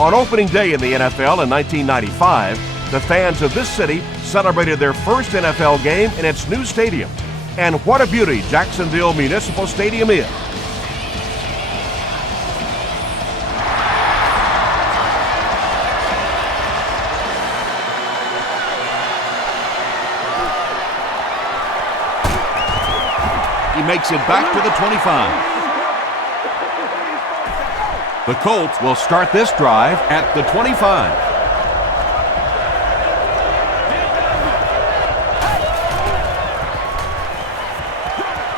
On opening day in the NFL in 1995, the fans of this city celebrated their first NFL game in its new stadium. And what a beauty Jacksonville Municipal Stadium is. He makes it back to the 25. The Colts will start this drive at the 25.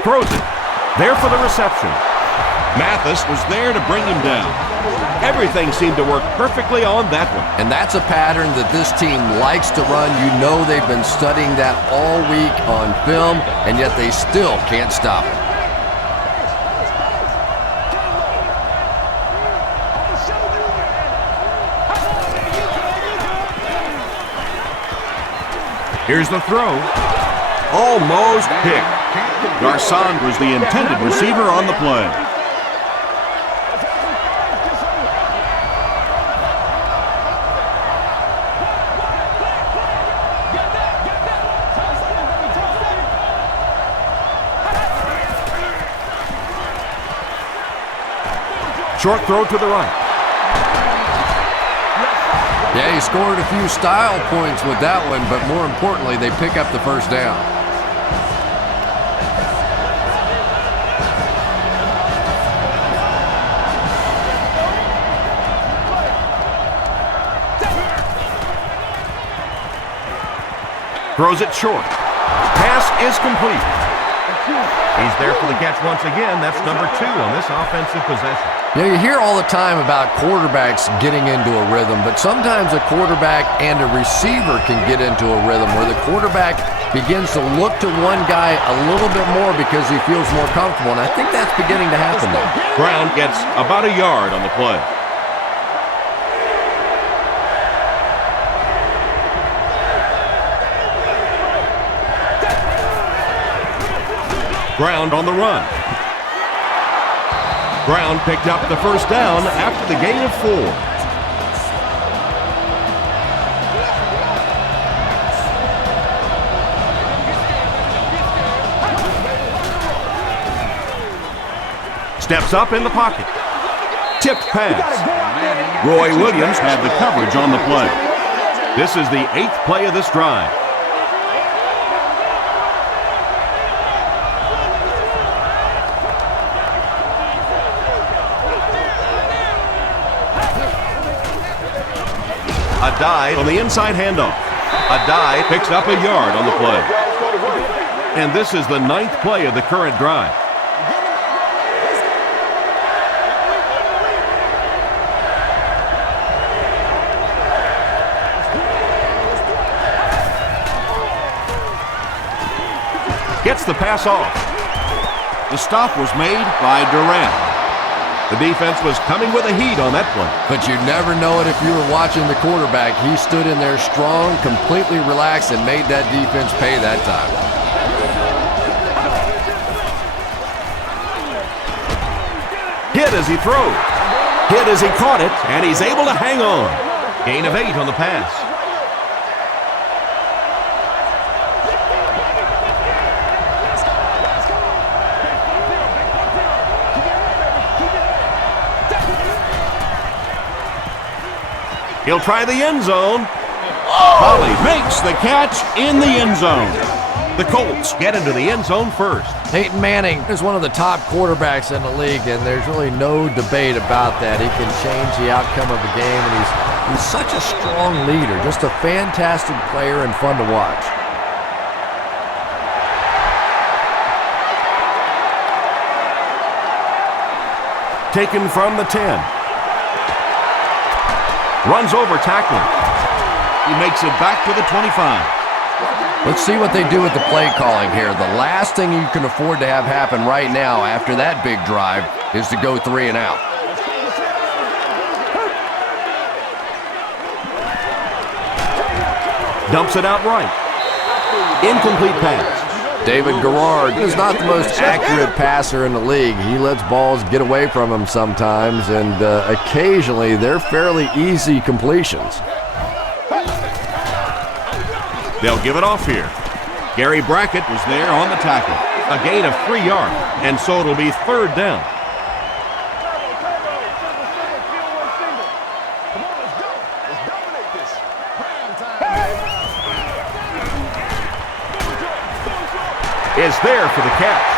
Throws it. There for the reception. Mathis was there to bring him down. Everything seemed to work perfectly on that one. And that's a pattern that this team likes to run. You know they've been studying that all week on film, and yet they still can't stop it. Here's the throw. Almost picked. Garcon was the intended receiver on the play. Short throw to the right. Yeah, he scored a few style points with that one, but more importantly, they pick up the first down. Throws it short. Pass is complete. He's there for the catch once again. That's number 2 on this offensive possession. Yeah, you hear all the time about quarterbacks getting into a rhythm, but sometimes a quarterback and a receiver can get into a rhythm where the quarterback begins to look to one guy a little bit more because he feels more comfortable, and I think that's beginning to happen now. Brown gets about a yard on the play. Brown on the run. Brown picked up the first down after the gain of 4. Steps up in the pocket. Tipped pass. Roy Williams had the coverage on the play. This is the 8th play of this drive. Adai on the inside handoff. Adai picks up a yard on the play. And this is the 9th play of the current drive. Gets the pass off. The stop was made by Durant. The defense was coming with a heat on that play. But you never know it if you were watching the quarterback. He stood in there strong, completely relaxed, and made that defense pay that time. Hit as he throws. Hit as he caught it, and he's able to hang on. Gain of 8 on the pass. He'll try the end zone. Holly makes the catch in the end zone. The Colts get into the end zone first. Peyton Manning is one of the top quarterbacks in the league, and there's really no debate about that. He can change the outcome of the game, and he's such a strong leader, just a fantastic player and fun to watch. Taken from the 10. Runs over tackling. He makes it back to the 25. Let's see what they do with the play calling here. The last thing you can afford to have happen right now after that big drive is to go 3 and out. Dumps it out right. Incomplete pass. David Garrard is not the most accurate passer in the league. He lets balls get away from him sometimes, and occasionally they're fairly easy completions. They'll give it off here. Gary Brackett was there on the tackle. A gain of 3 yards, and so it'll be 3rd down. Is there for the catch.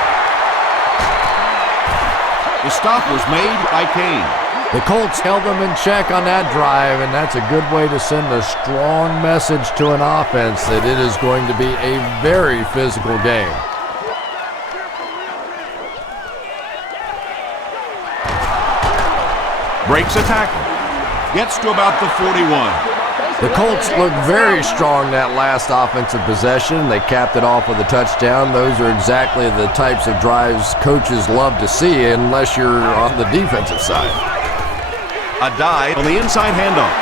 The stop was made by Kane. The Colts held them in check on that drive, and that's a good way to send a strong message to an offense that it is going to be a very physical game. Breaks a tackle. Gets to about the 41. The Colts looked very strong that last offensive possession. They capped it off with a touchdown. Those are exactly the types of drives coaches love to see unless you're on the defensive side. A dive on the inside handoff.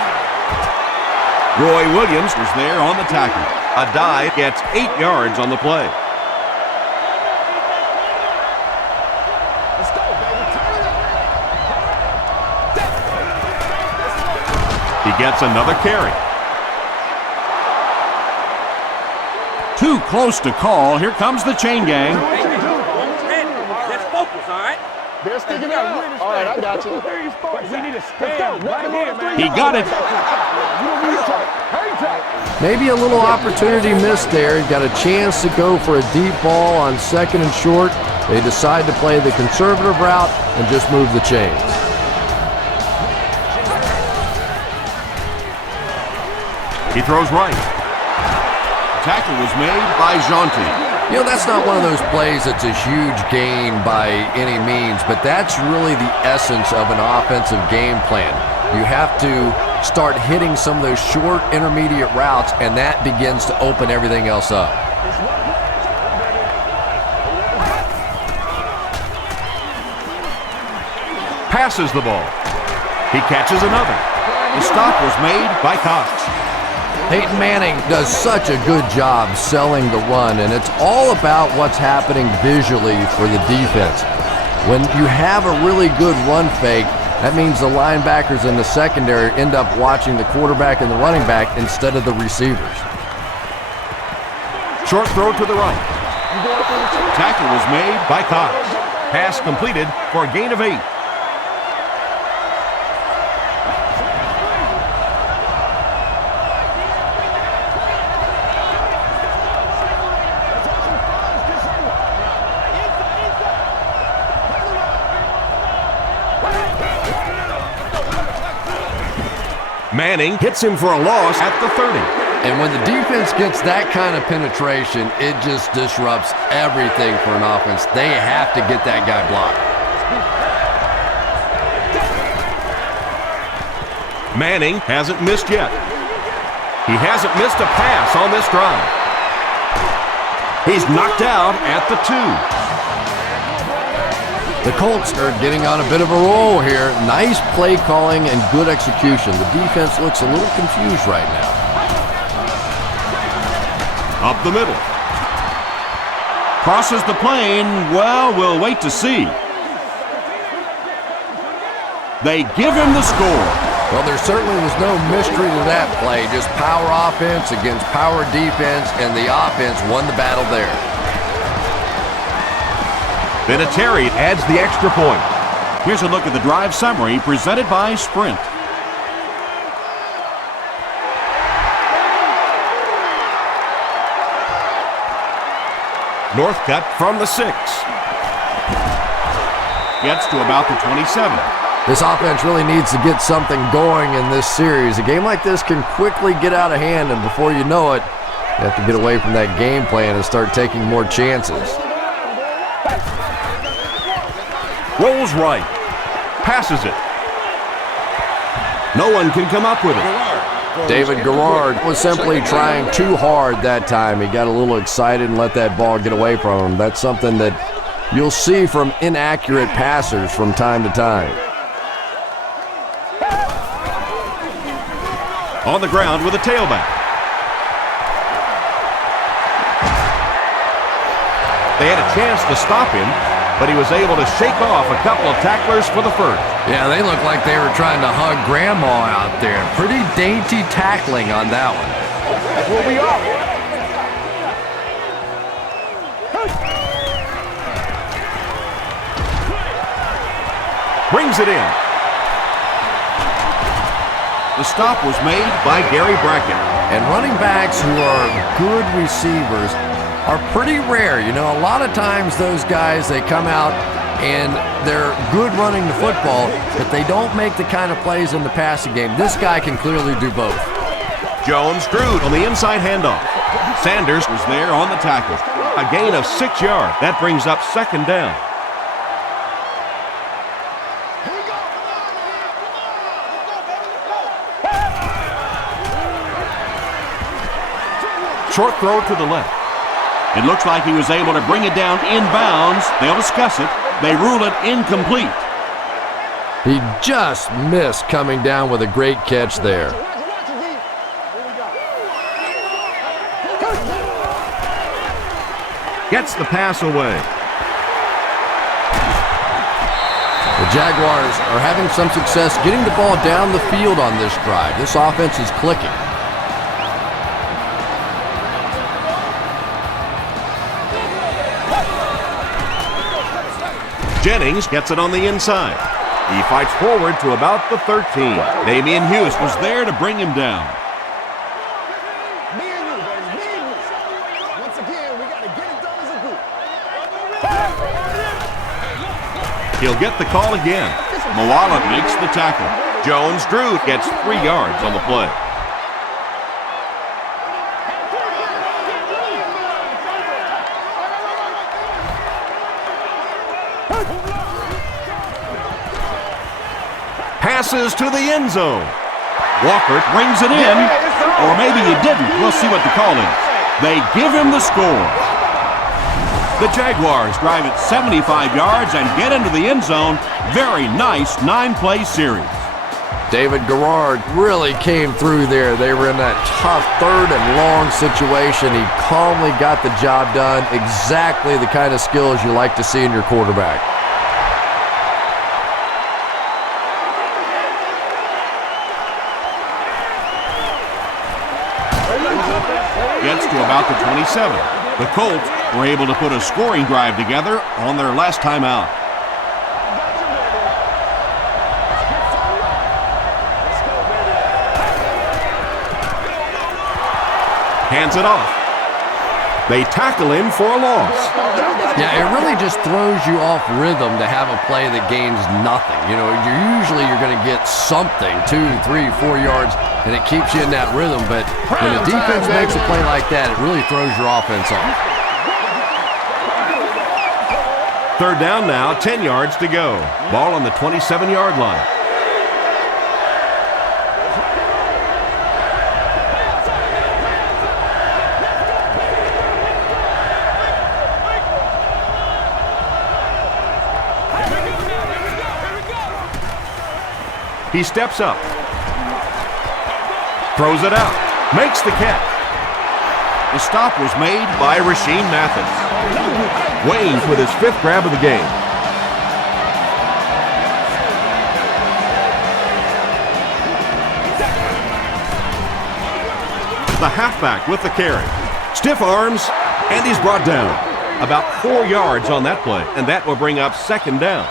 Roy Williams was there on the tackle. A dive gets 8 yards on the play. He gets another carry. Too close to call. Here comes the chain gang. Let's focus, all right? They're sticking out. All right, I got you. We need to stand right here, man. He got it. Maybe a little opportunity missed there. He got a chance to go for a deep ball on 2nd and short. They decide to play the conservative route and just move the chains. He throws right. Tackle was made by Jonte. You know, that's not one of those plays that's a huge gain by any means, but that's really the essence of an offensive game plan. You have to start hitting some of those short intermediate routes, and that begins to open everything else up. Passes the ball. He catches another. The stop was made by Cox. Peyton Manning does such a good job selling the run, and it's all about what's happening visually for the defense. When you have a really good run fake, that means the linebackers in the secondary end up watching the quarterback and the running back instead of the receivers. Short throw to the right. Tackle was made by Cox. Pass completed for a gain of 8. Manning hits him for a loss at the 30. And when the defense gets that kind of penetration, it just disrupts everything for an offense. They have to get that guy blocked. Manning hasn't missed yet. He hasn't missed a pass on this drive. He's knocked out at the 2. The Colts are getting on a bit of a roll here. Nice play calling and good execution. The defense looks a little confused right now. Up the middle. Crosses the plane. Well, we'll wait to see. They give him the score. Well, there certainly was no mystery to that play. Just power offense against power defense, and the offense won the battle there. Vinatieri adds the extra point. Here's a look at the drive summary presented by Sprint. Northcutt from the 6. Gets to about the 27. This offense really needs to get something going in this series. A game like this can quickly get out of hand, and before you know it, you have to get away from that game plan and start taking more chances. Rolls right. Passes it. No one can come up with it. David Garrard was simply trying too hard that time. He got a little excited and let that ball get away from him. That's something that you'll see from inaccurate passers from time to time. On the ground with a tailback. They had a chance to stop him, but he was able to shake off a couple of tacklers for the first. Yeah, they looked like they were trying to hug Grandma out there. Pretty dainty tackling on that one. That's what we are. Brings it in. The stop was made by Gary Brackett. And running backs who are good receivers are pretty rare. You know, a lot of times those guys, they come out and they're good running the football, but they don't make the kind of plays in the passing game. This guy can clearly do both. Jones drew on the inside handoff. Sanders was there on the tackle. A gain of 6 yards. That brings up second down. Short throw to the left. It looks like he was able to bring it down inbounds. They'll discuss it. They rule it incomplete. He just missed coming down with a great catch there. Gets the pass away. The Jaguars are having some success getting the ball down the field on this drive. This offense is clicking. Jennings gets it on the inside. He fights forward to about the 13. Damian Hughes was there to bring him down. Once again, we got to get it done as a group. He'll get the call again. Moala makes the tackle. Jones Drew gets 3 yards on the play. Passes to the end zone. Walker brings it in, or maybe he didn't. We'll see what the call is. They give him the score. The Jaguars drive it 75 yards and get into the end zone. Very nice 9-play series. David Garrard really came through there. They were in that tough 3rd and long situation. He calmly got the job done. Exactly the kind of skills you like to see in your quarterback. Gets to about the 27. The Colts were able to put a scoring drive together on their last time out. Hands it off. They tackle him for a loss. Yeah, it really just throws you off rhythm to have a play that gains nothing. You know, you're going to get something, 2, 3, 4 yards, and it keeps you in that rhythm. But when the defense makes a play like that, it really throws your offense off. 3rd down now, 10 yards to go. Ball on the 27-yard line. He steps up, throws it out, makes the catch. The stop was made by Rasheem Mathis. Waynes with his 5th grab of the game. The halfback with the carry. Stiff arms, and he's brought down. About 4 yards on that play, and that will bring up second down.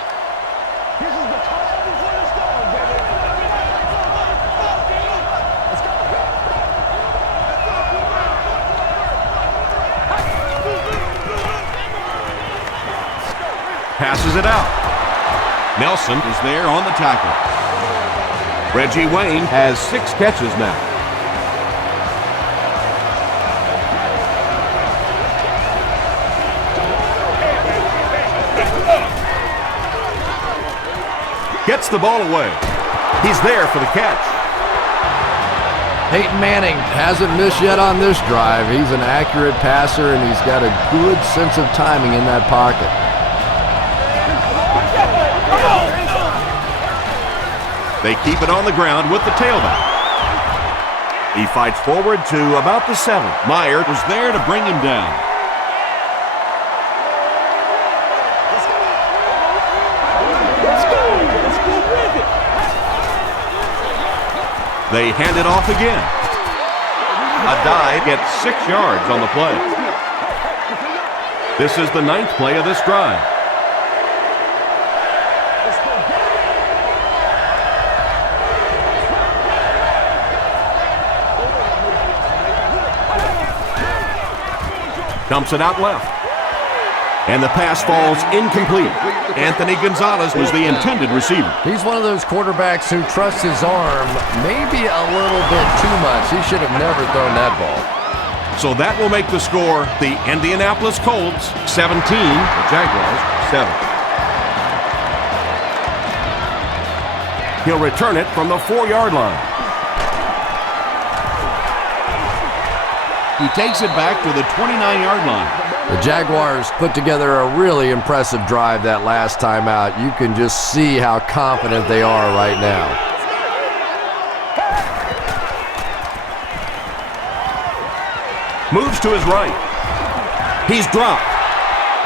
Passes it out. Nelson is there on the tackle. Reggie Wayne has 6 catches now. Gets the ball away. He's there for the catch. Peyton Manning hasn't missed yet on this drive. He's an accurate passer, and he's got a good sense of timing in that pocket. They keep it on the ground with the tailback. He fights forward to about the 7. Meyer was there to bring him down. They hand it off again. A dive gets 6 yards on the play. This is the 9th play of this drive. Dumps it out left. And the pass falls incomplete. Anthony Gonzalez was the intended receiver. He's one of those quarterbacks who trusts his arm maybe a little bit too much. He should have never thrown that ball. So that will make the score the Indianapolis Colts 17, the Jaguars 7. He'll return it from the 4-yard line. He takes it back to the 29-yard line. The Jaguars put together a really impressive drive that last time out. You can just see how confident they are right now. Moves to his right. He's dropped.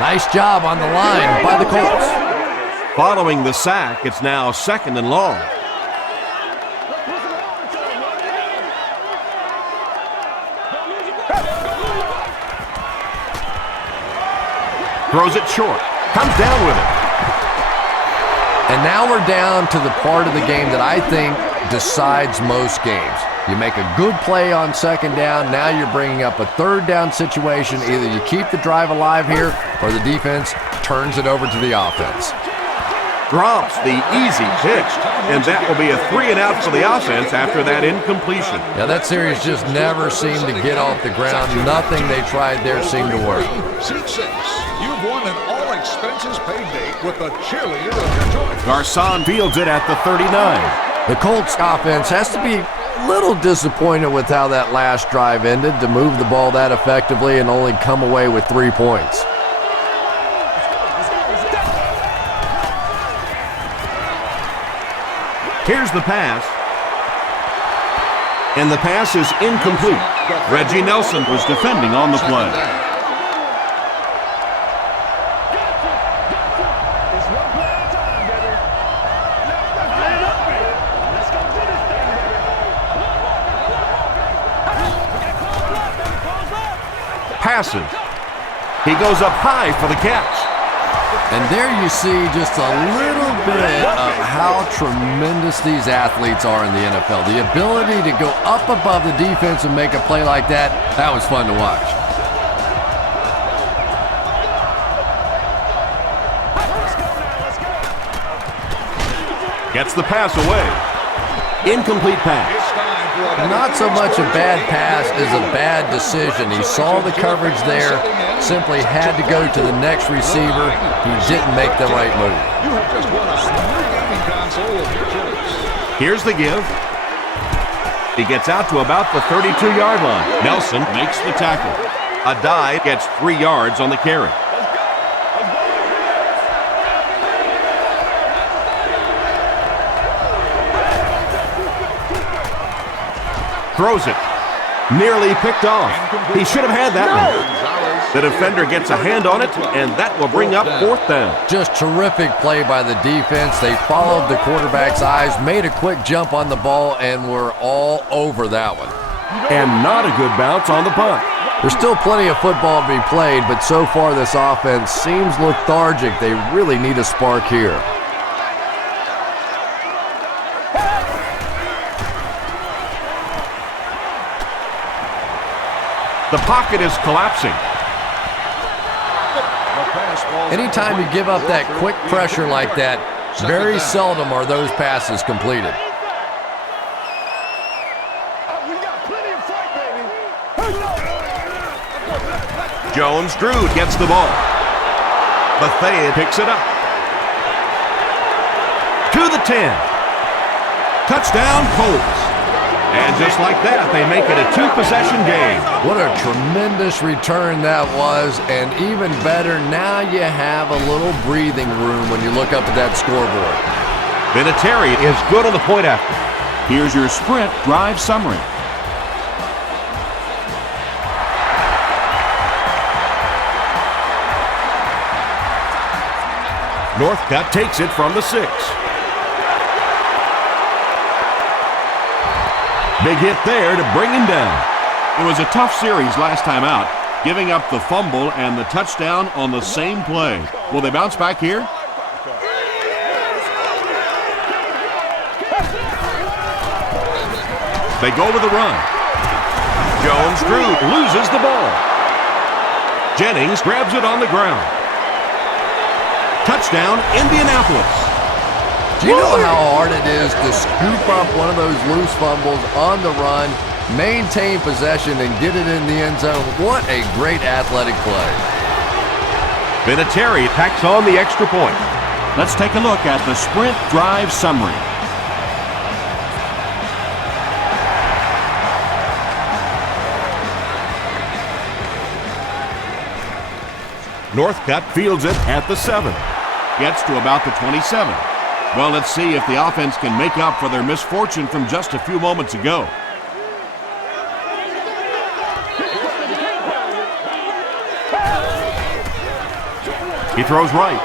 Nice job on the line by the Colts. Following the sack, it's now 2nd and long. Throws it short. Comes down with it. And now we're down to the part of the game that I think decides most games. You make a good play on 2nd down. Now you're bringing up a 3rd down situation. Either you keep the drive alive here or the defense turns it over to the offense. Drops the easy pitch, and that will be a 3-and-out for the offense after that incompletion. Yeah, that series just never seemed to get off the ground. Nothing they tried there seemed to work. Seat 6, you've won an all-expenses-paid date with the cheerleader of your choice. Garcon fields it at the 39. The Colts offense has to be a little disappointed with how that last drive ended, to move the ball that effectively and only come away with 3 points. Here's the pass. And the pass is incomplete. Reggie Nelson was defending on the play. Passes. He goes up high for the catch. And there you see just a little bit of how tremendous these athletes are in the NFL. The ability to go up above the defense and make a play like that, that was fun to watch. Gets the pass away. Incomplete pass. Not so much a bad pass as a bad decision. He saw the coverage there, simply had to go to the next receiver. He didn't make the right move. You have just won a smart gaming console of your choice. Here's the give. He gets out to about the 32-yard line. Nelson makes the tackle. A dive gets 3 yards on the carry. Throws it. Nearly picked off. He should have had that one. The defender gets a hand on it, and that will bring up 4th down. Just terrific play by the defense. They followed the quarterback's eyes, made a quick jump on the ball, and were all over that one. And not a good bounce on the punt. There's still plenty of football to be played, but so far this offense seems lethargic. They really need a spark here. The pocket is collapsing. Anytime you give up that quick pressure like that, very seldom are those passes completed. Jones-Drew gets the ball. Bethea picks it up. To the 10. Touchdown, Colts. And just like that, they make it a 2-possession game. What a tremendous return that was, and even better, now you have a little breathing room when you look up at that scoreboard. Vinatieri is good on the point after. Here's your sprint drive summary. Northcutt takes it from the 6. Big hit there to bring him down. It was a tough series last time out, giving up the fumble and the touchdown on the same play. Will they bounce back here? They go with the run. Jones-Drew loses the ball. Jennings grabs it on the ground. Touchdown, Indianapolis. Do you know how hard it is to scoop up one of those loose fumbles on the run, maintain possession, and get it in the end zone? What a great athletic play. Vinatieri tacks on the extra point. Let's take a look at the sprint drive summary. Northcutt fields it at the 7. Gets to about the 27. Well, let's see if the offense can make up for their misfortune from just a few moments ago. He throws right.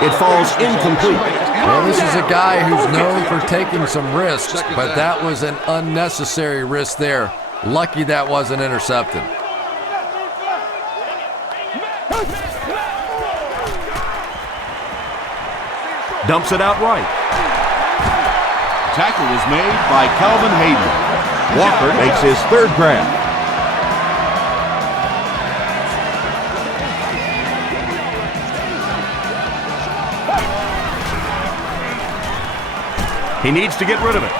It falls incomplete. Well, this is a guy who's known for taking some risks, but that was an unnecessary risk there. Lucky that wasn't intercepted. Dumps it out right. Tackle is made by Calvin Hayden. Walker makes his third grab. He needs to get rid of it.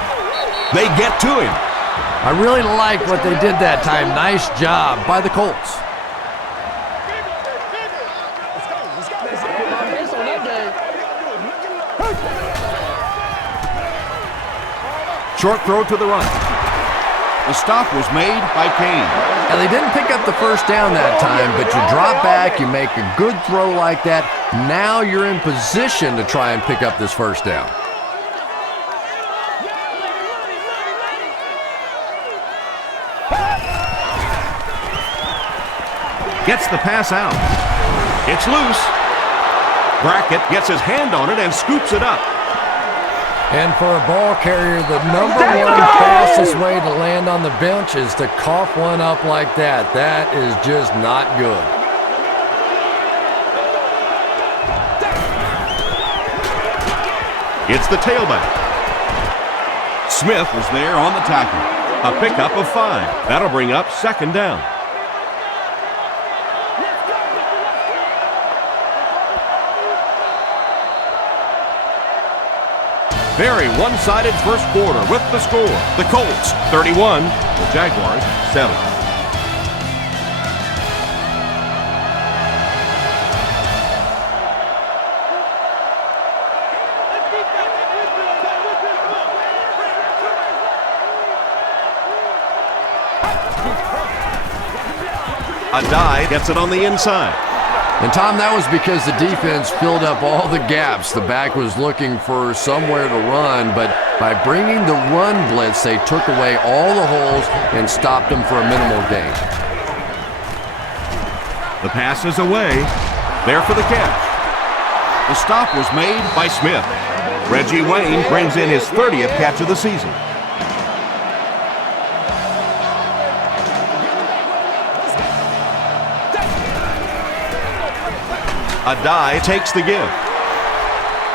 They get to him. I really like what they did that time. Nice job by the Colts. Short throw to the right. The stop was made by Kane. And they didn't pick up the first down that time, but you drop back, you make a good throw like that. Now you're in position to try and pick up this first down. Gets the pass out. It's loose. Brackett gets his hand on it and scoops it up. And for a ball carrier, the number one fastest way to land on the bench is to cough one up like that. That is just not good. It's the tailback. Smith was there on the tackle. A pickup of 5. That'll bring up second down. Very one-sided first quarter with the score. The Colts 31, the Jaguars 7. A dive gets it on the inside. And, Tom, that was because the defense filled up all the gaps. The back was looking for somewhere to run, but by bringing the run blitz, they took away all the holes and stopped them for a minimal gain. The pass is away. There for the catch. The stop was made by Smith. Reggie Wayne brings in his 30th catch of the season. A dive takes the give.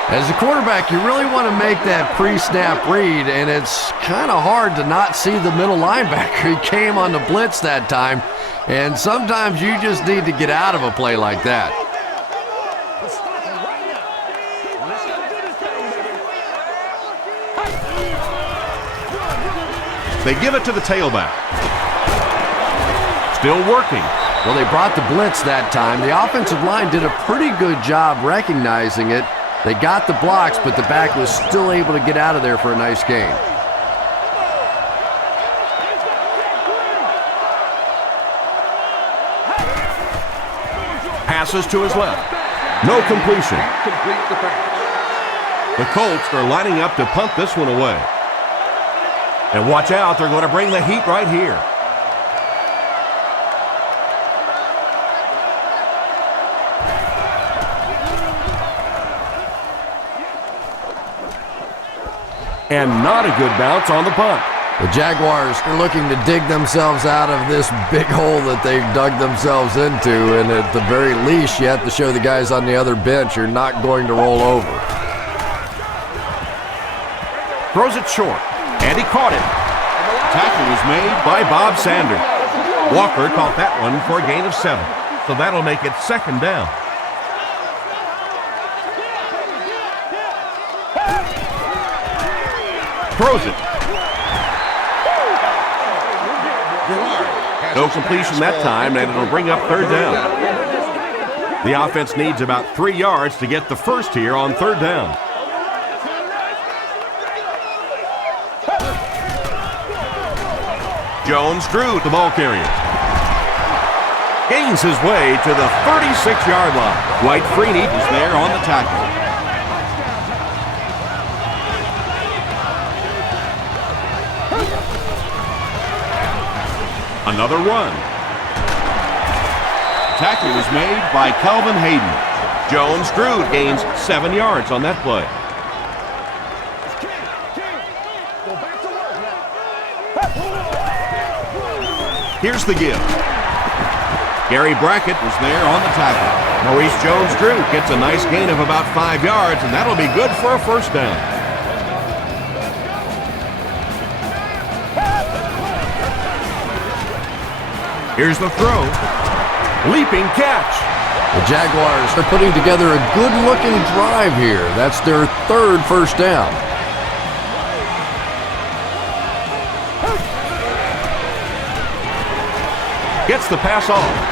As a quarterback, you really want to make that pre-snap read, and it's kind of hard to not see the middle linebacker. He came on the blitz that time, and sometimes you just need to get out of a play like that. They give it to the tailback. Still working. Well, they brought the blitz that time. The offensive line did a pretty good job recognizing it. They got the blocks, but the back was still able to get out of there for a nice gain. Passes to his left. No completion. The Colts are lining up to punt this one away. And watch out, they're going to bring the heat right here. And not a good bounce on the punt. The Jaguars are looking to dig themselves out of this big hole that they've dug themselves into, and at the very least, you have to show the guys on the other bench you're not going to roll over. Throws it short, and he caught it. Tackle was made by Bob Sanders. Walker caught that one for a gain of 7, so that'll make it 2nd down. Throws it. No completion that time, and it'll bring up 3rd down. The offense needs about 3 yards to get the first here on 3rd down. Jones drew the ball carrier. Gains his way to the 36-yard line. Dwight Freeney is there on the tackle. Another run. Tackle was made by Calvin Hayden. Jones drew, gains 7 yards on that play. Here's the give. Gary Brackett was there on the tackle. Maurice Jones-Drew gets a nice gain of about 5 yards, and that'll be good for a 1st down. Here's the throw. Leaping catch. The Jaguars are putting together a good-looking drive here. That's their 3rd 1st down. Gets the pass off.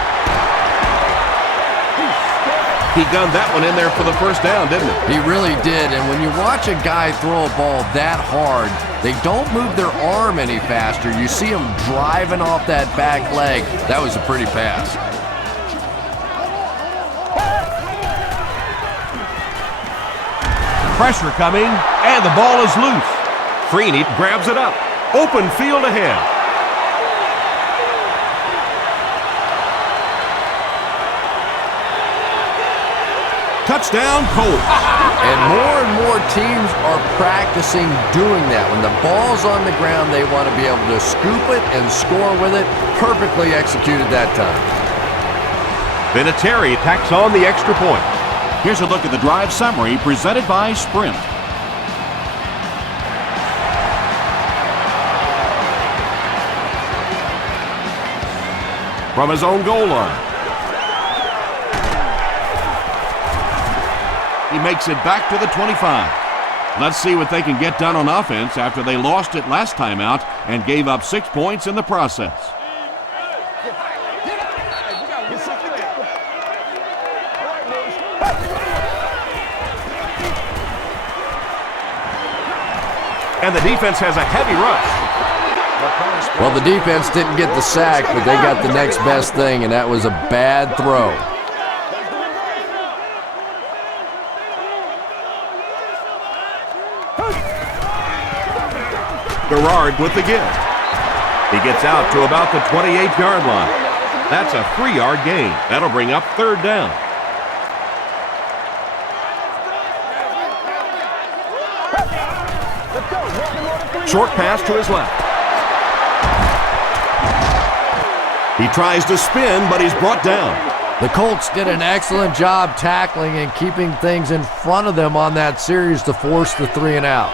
He gunned that one in there for the 1st down, didn't he? He really did, and when you watch a guy throw a ball that hard, they don't move their arm any faster. You see him driving off that back leg. That was a pretty pass. Pressure coming, and the ball is loose. Freeney grabs it up. Open field ahead. Touchdown, Colts. And more teams are practicing doing that. When the ball's on the ground, they want to be able to scoop it and score with it. Perfectly executed that time. Vinatieri tacks on the extra point. Here's a look at the drive summary presented by Sprint. From his own goal line. He makes it back to the 25. Let's see what they can get done on offense after they lost it last time out and gave up 6 points in the process. And the defense has a heavy rush. Well, the defense didn't get the sack, but they got the next best thing, and that was a bad throw. Garrard with the give. He gets out to about the 28-yard line. That's a 3-yard gain. That'll bring up 3rd down. Short pass to his left. He tries to spin, but he's brought down. The Colts did an excellent job tackling and keeping things in front of them on that series to force the 3 and out.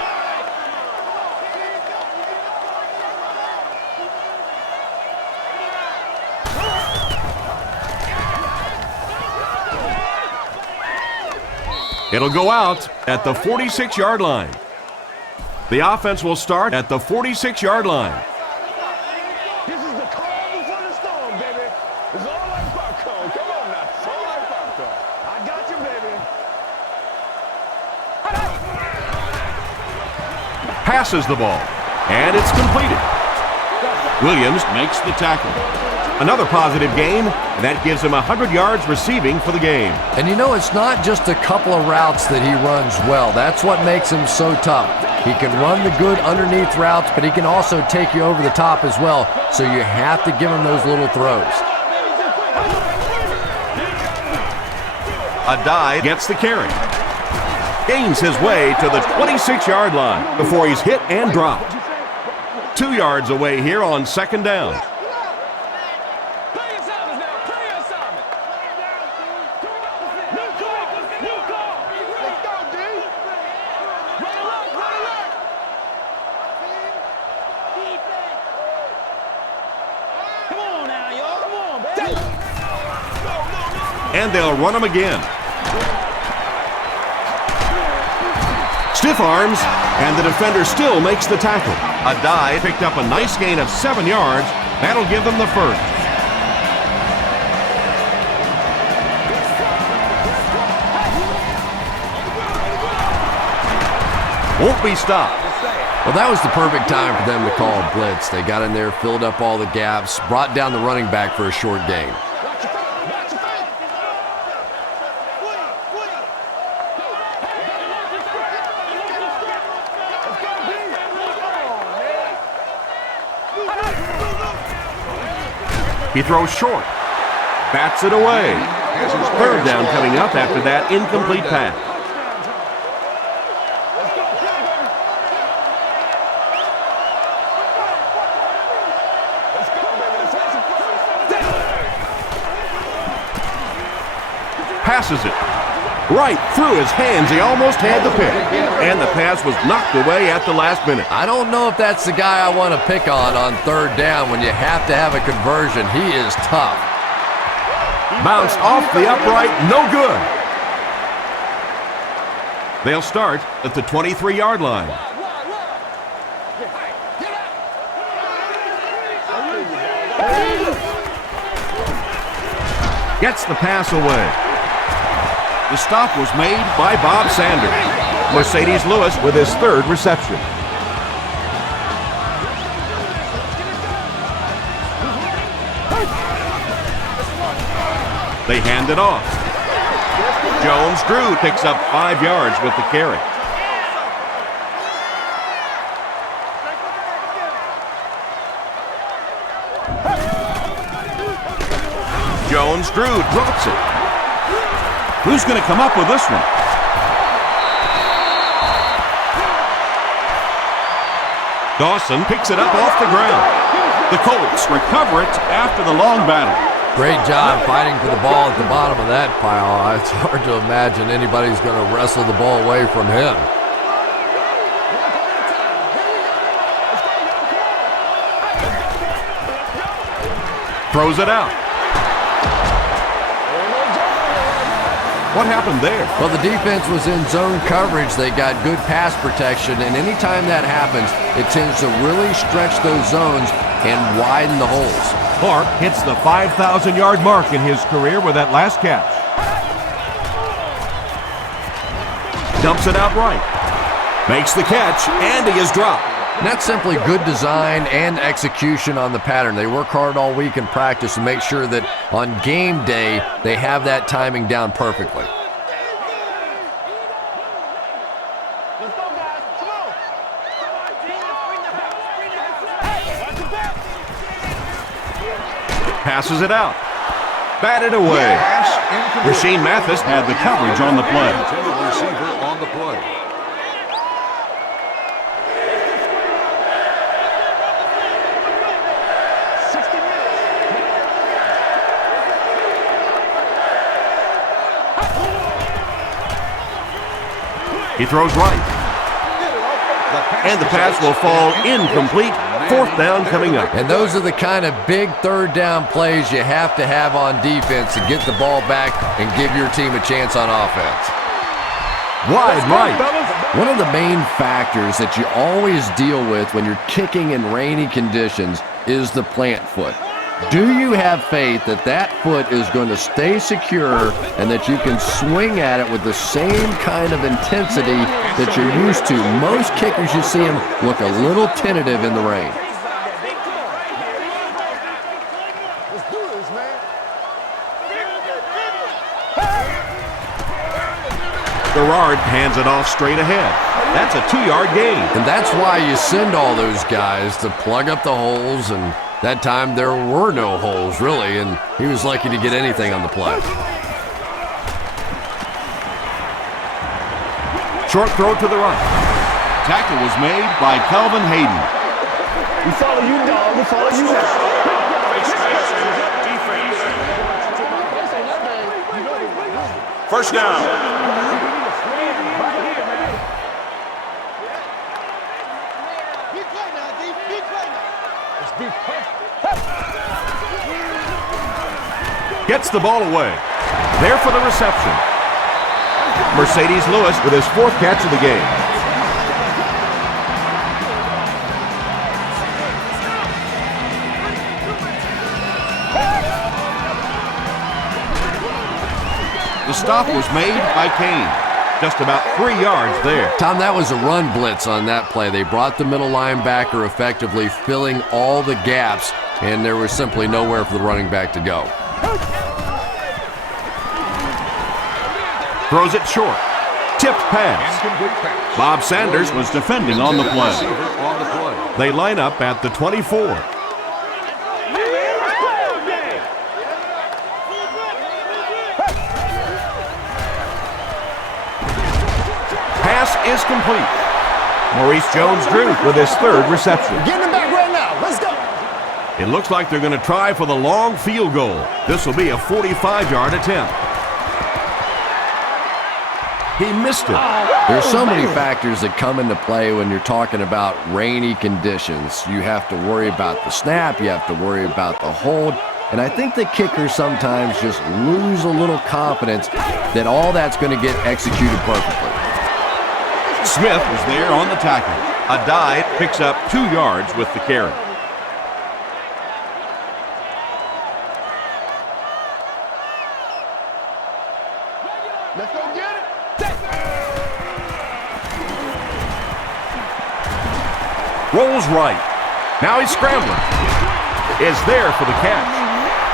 It'll go out at the 46-yard line. The offense will start at the 46-yard line. This is the calm before the storm, baby. It's all like popcorn. Come on now. It's all like popcorn. I got you, baby. Passes the ball, and it's completed. Williams makes the tackle. Another positive gain, and that gives him 100 yards receiving for the game. And you know, it's not just a couple of routes that he runs well. That's what makes him so tough. He can run the good underneath routes, but he can also take you over the top as well, so you have to give him those little throws. Adai gets the carry. Gains his way to the 26-yard line before he's hit and dropped. 2 yards away here on 2nd down. Play your assignments now. Play your assignment. New call. Let's go, D. Run alert. Come on now, y'all. Come on, baby. And they'll run him again. Stiff arms, and the defender still makes the tackle. A dive picked up a nice gain of 7 yards. That'll give them the first. Won't be stopped. Well, that was the perfect time for them to call a blitz. They got in there, filled up all the gaps, brought down the running back for a short gain. He throws short. Bats it away. 3rd down coming up after that incomplete pass. Passes it. Right through his hands. He almost had the pick. And the pass was knocked away at the last minute. I don't know if that's the guy I want to pick on 3rd down when you have to have a conversion. He is tough. Bounced off the upright. No good. They'll start at the 23-yard line. Gets the pass away. The stop was made by Bob Sanders. Mercedes Lewis with his 3rd reception. They hand it off. Jones-Drew picks up 5 yards with the carry. Jones-Drew drops it. Who's going to come up with this one? Dawson picks it up off the ground. The Colts recover it after the long battle. Great job fighting for the ball at the bottom of that pile. It's hard to imagine anybody's going to wrestle the ball away from him. Throws it out. What happened there? Well, the defense was in zone coverage. They got good pass protection, and anytime that happens, it tends to really stretch those zones and widen the holes. Clark hits the 5,000-yard mark in his career with that last catch. Dumps it out right. Makes the catch, and he is dropped. And that's simply good design and execution on the pattern. They work hard all week in practice to make sure that on game day, they have that timing down perfectly. Let's go, guys. Come on. Passes it out. Batted away. Rasheem Mathis had the coverage on the play. Intended receiver on the play. He throws right. And the pass will fall incomplete. 4th down coming up. And those are the kind of big 3rd down plays you have to have on defense to get the ball back and give your team a chance on offense. Wide right. One of the main factors that you always deal with when you're kicking in rainy conditions is the plant foot. Do you have faith that that foot is going to stay secure and that you can swing at it with the same kind of intensity that you're used to? Most kickers, you see them look a little tentative in the rain. Let's do this, man. Gerard hands it off straight ahead. That's a 2-yard gain. And that's why you send all those guys to plug up the holes, and that time there were no holes, really, and he was lucky to get anything on the play. Short throw to the right. Tackle was made by Calvin Hayden. We follow you, dog. We follow you. First down. Gets the ball away. There for the reception. Mercedes Lewis with his 4th catch of the game. The stop was made by Kane. Just about 3 yards there. Tom, that was a run blitz on that play. They brought the middle linebacker effectively filling all the gaps, and there was simply nowhere for the running back to go. Throws it short. Tipped pass. Bob Sanders was defending on the play. They line up at the 24. Pass is complete. Maurice Jones-Drew with his 3rd reception. Get in the back right now. Let's go. It looks like they're going to try for the long field goal. This will be a 45-yard attempt. He missed it. There's so many factors that come into play when you're talking about rainy conditions. You have to worry about the snap. You have to worry about the hold. And I think the kickers sometimes just lose a little confidence that all that's going to get executed perfectly. Smith was there on the tackle. A dive picks up 2 yards with the carry. Let's go get it. Rolls right. Now he's scrambling. Is there for the catch.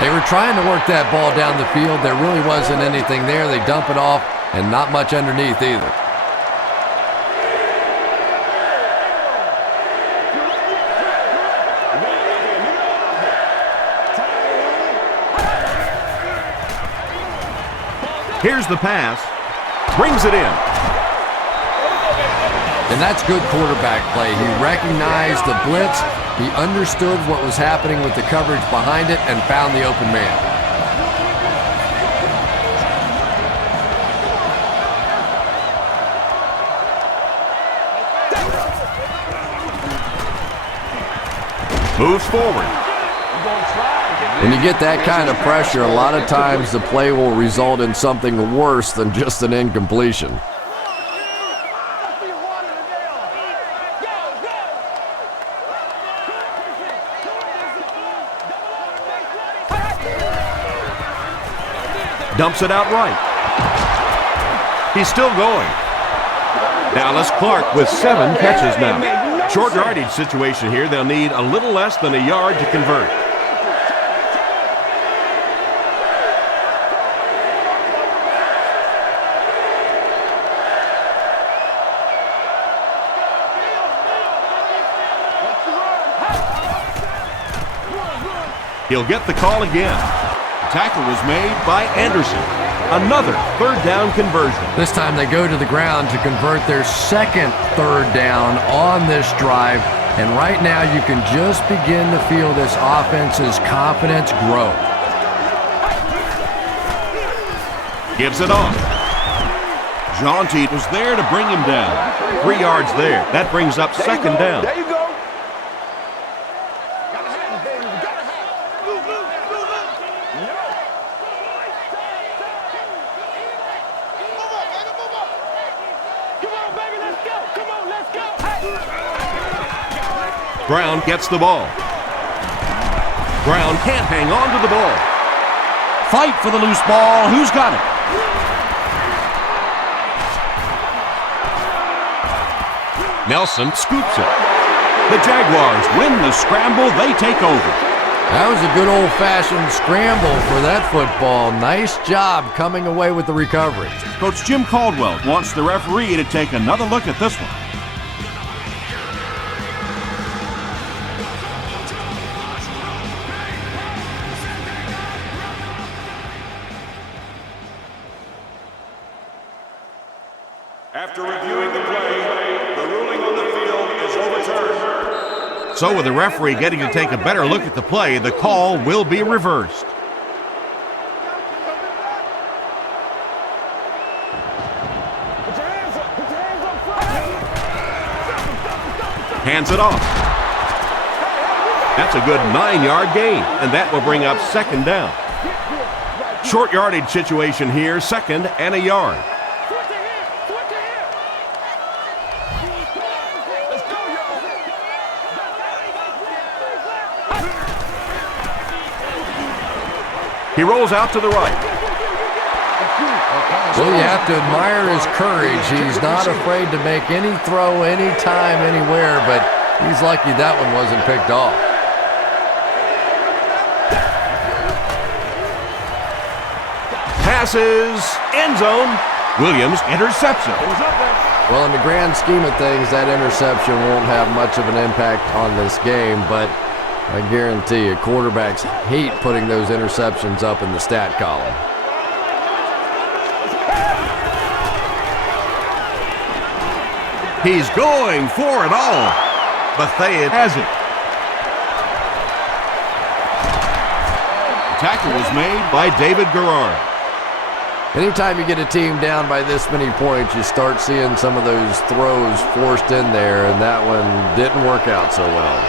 They were trying to work that ball down the field. There really wasn't anything there. They dump it off, and not much underneath either. Here's the pass. Brings it in. And that's good quarterback play. He recognized the blitz, he understood what was happening with the coverage behind it, and found the open man. Moves forward. When you get that kind of pressure, a lot of times the play will result in something worse than just an incompletion. Dumps it out right. He's still going. Dallas Clark with 7 catches now. Short yardage situation here. They'll need a little less than a yard to convert. He'll get the call again. The tackle was made by Anderson. Another 3rd down conversion. This time they go to the ground to convert their second 3rd down on this drive. And right now you can just begin to feel this offense's confidence grow. Gives it off. Jaunty was there to bring him down. 3 yards there. That brings up 2nd down. There you go. Brown gets the ball. Brown can't hang on to the ball. Fight for the loose ball. Who's got it? Nelson scoops it. The Jaguars win the scramble. They take over. That was a good old-fashioned scramble for that football. Nice job coming away with the recovery. Coach Jim Caldwell wants the referee to take another look at this one. After reviewing the play, the ruling on the field is overturned. So with the referee getting to take a better look at the play, the call will be reversed. Hands it off. That's a good 9-yard gain, and that will bring up second down. Short yardage situation here, 2nd and a yard. He rolls out to the right. Well, you have to admire his courage. He's not afraid to make any throw, anytime, anywhere, but he's lucky that one wasn't picked off. Passes, end zone. Williams intercepts it. Well, in the grand scheme of things, that interception won't have much of an impact on this game, but I guarantee you, quarterbacks hate putting those interceptions up in the stat column. He's going for it all. Bethea has it. The tackle was made by David Garrard. Anytime you get a team down by this many points, you start seeing some of those throws forced in there, and that one didn't work out so well.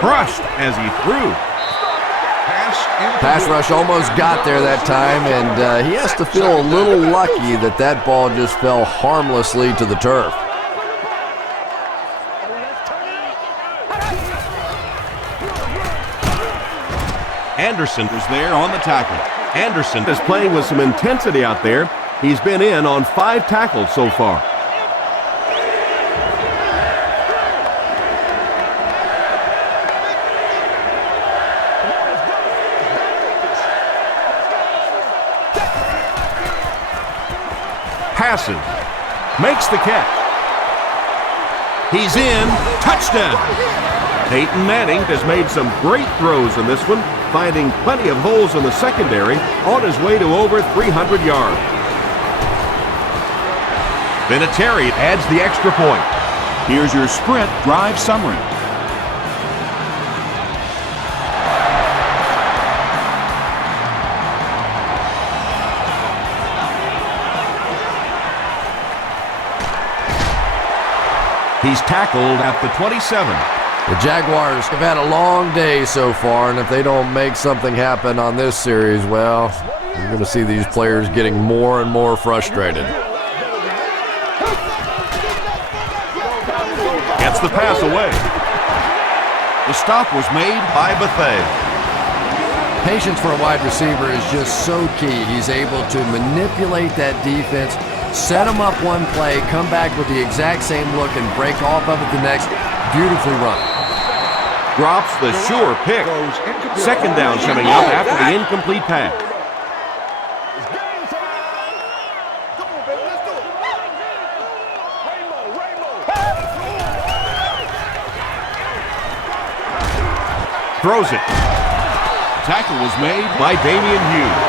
Crushed as he threw. Pass rush almost got there that time, and he has to feel a little lucky that that ball just fell harmlessly to the turf. Anderson is there on the tackle. Anderson is playing with some intensity out there. He's been in on 5 tackles so far. Passes. Makes the catch. He's in. Touchdown. Peyton Manning has made some great throws in this one, finding plenty of holes in the secondary on his way to over 300 yards. Vinatieri adds the extra point. Here's your sprint drive summary. He's tackled at the 27. The Jaguars have had a long day so far, and if they don't make something happen on this series, well, you're going to see these players getting more and more frustrated. Gets the pass away. The stop was made by Bethea. Patience for a wide receiver is just so key. He's able to manipulate that defense, set them up one play, come back with the exact same look, and break off of it the next. Beautifully run. Drops the sure pick. Second down coming up after the incomplete pass. Throws it. Tackle was made by Damian Hughes.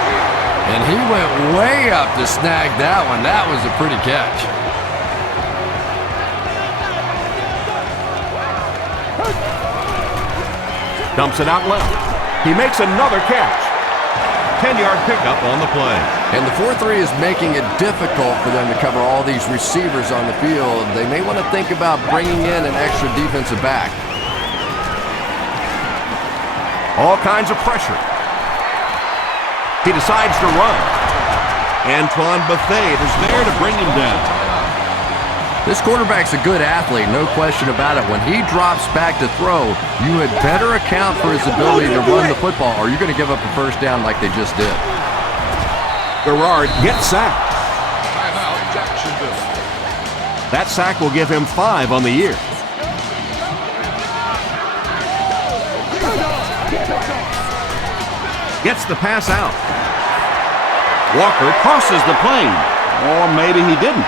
And he went way up to snag that one. That was a pretty catch. Dumps it out left. He makes another catch. 10-yard pickup on the play. And the 4-3 is making it difficult for them to cover all these receivers on the field. They may want to think about bringing in an extra defensive back. All kinds of pressure. He decides to run. Antoine Bethea is there to bring him down. This quarterback's a good athlete, no question about it. When he drops back to throw, you had better account for his ability to run the football, or you're going to give up a first down like they just did. Garrard gets sacked. That sack will give him 5 on the year. Gets the pass out. Walker crosses the plane. Or maybe he didn't.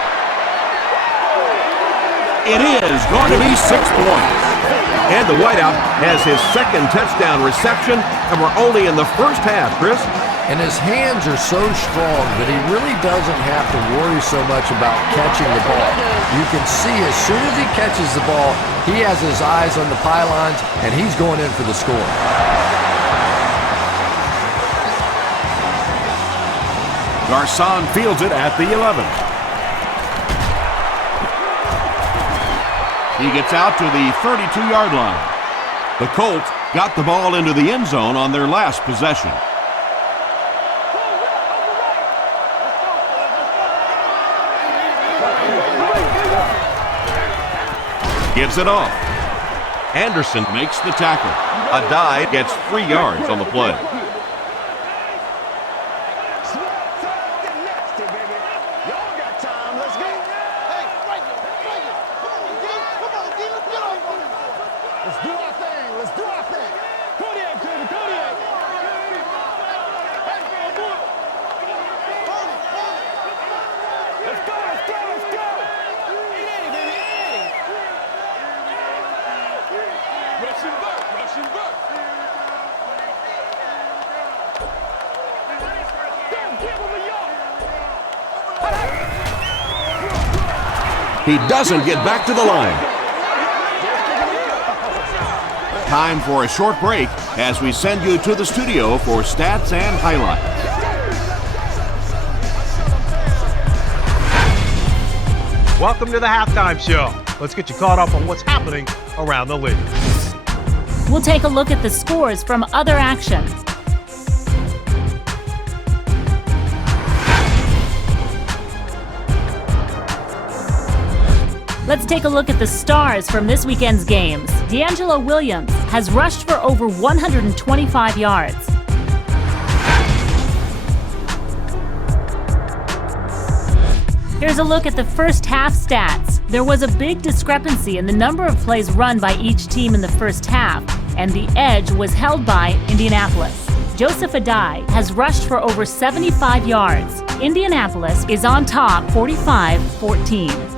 It is going to be 6 points. And the wideout has his second touchdown reception, and we're only in the first half, Chris. and his hands are so strong that he really doesn't have to worry so much about catching the ball. You can see as soon as he catches the ball, he has his eyes on the pylons, and he's going in for the score. Garcon fields it at the 11. He gets out to the 32-yard line. The Colts got the ball into the end zone on their last possession. Gives it off. Anderson makes the tackle. R.B.I gets 3 yards on the play. He doesn't get back to the line. Time for a short break as we send you to the studio for stats and highlights. Welcome to the halftime show. Let's get you caught up on what's happening around the league. We'll take a look at the scores from other action. Let's take a look at the stars from this weekend's games. D'Angelo Williams has rushed for over 125 yards. Here's a look at the first half stats. There was a big discrepancy in the number of plays run by each team in the first half, and the edge was held by Indianapolis. Joseph Adai has rushed for over 75 yards. Indianapolis is on top 45-14.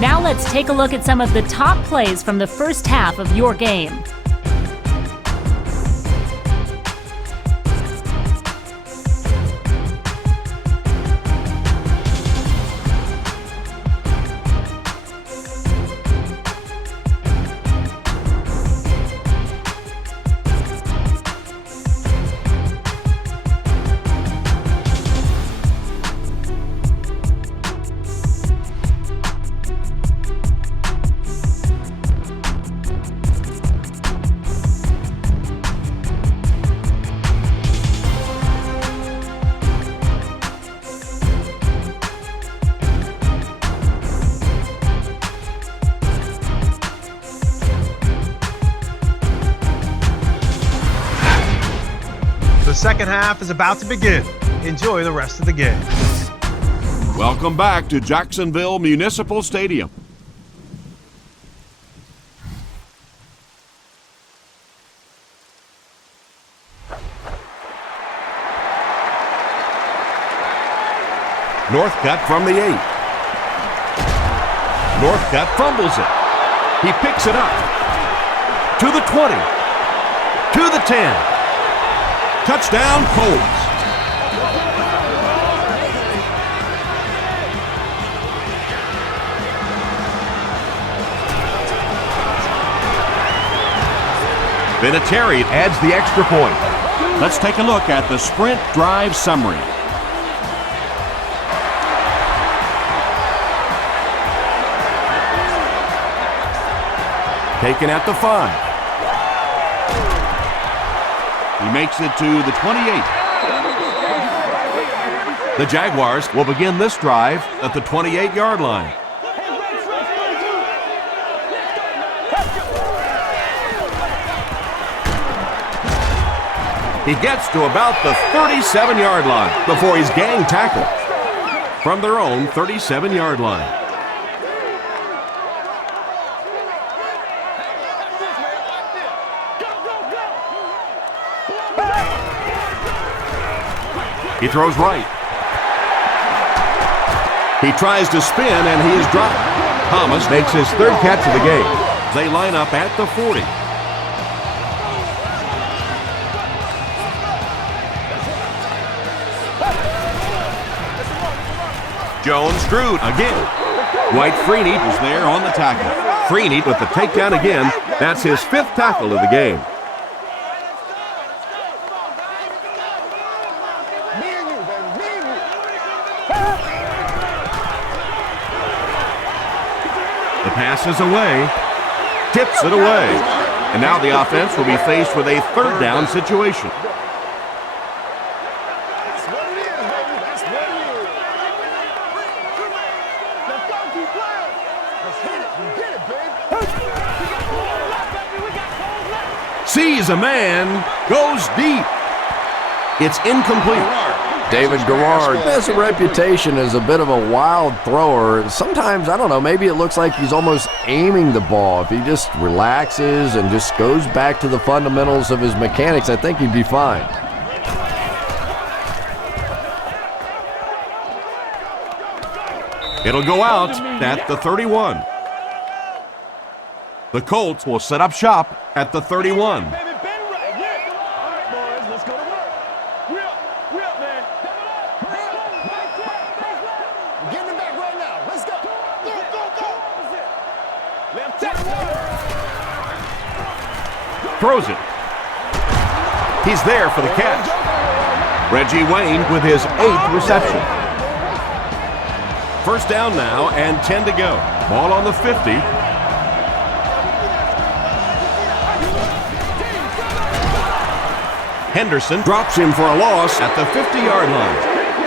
Now let's take a look at some of the top plays from the first half of your game. The second half is about to begin. Enjoy the rest of the game. Welcome back to Jacksonville Municipal Stadium. Northcutt from the 8. Northcutt fumbles it. He picks it up. To the 20. To the 10. Touchdown, Colts. Vinatieri adds the extra point. Let's take a look at the sprint drive summary. Taken at the 5. He makes it to the 28. The Jaguars will begin this drive at the 28-yard line. He gets to about the 37-yard line before he's gang tackled from their own 37-yard line. He throws right. He tries to spin, and he is dropped. Thomas makes his third catch of the game. They line up at the 40. Jones screwed again. Dwight Freeney is there on the tackle. Freeney with the takedown again. That's his 5th tackle of the game. The pass is away. Tips it away. And now the offense will be faced with a 3rd down situation. Sees a man, goes deep. It's incomplete. David Garrard has a reputation as a bit of a wild thrower. Sometimes, I don't know, maybe it looks like he's almost aiming the ball. If he just relaxes and just goes back to the fundamentals of his mechanics, I think he'd be fine. It'll go out at the 31. The Colts will set up shop at the 31. Throws it. He's there for the catch. Reggie Wayne with his 8th reception. 1st down now and 10 to go. Ball on the 50. Henderson drops him for a loss at the 50-yard line.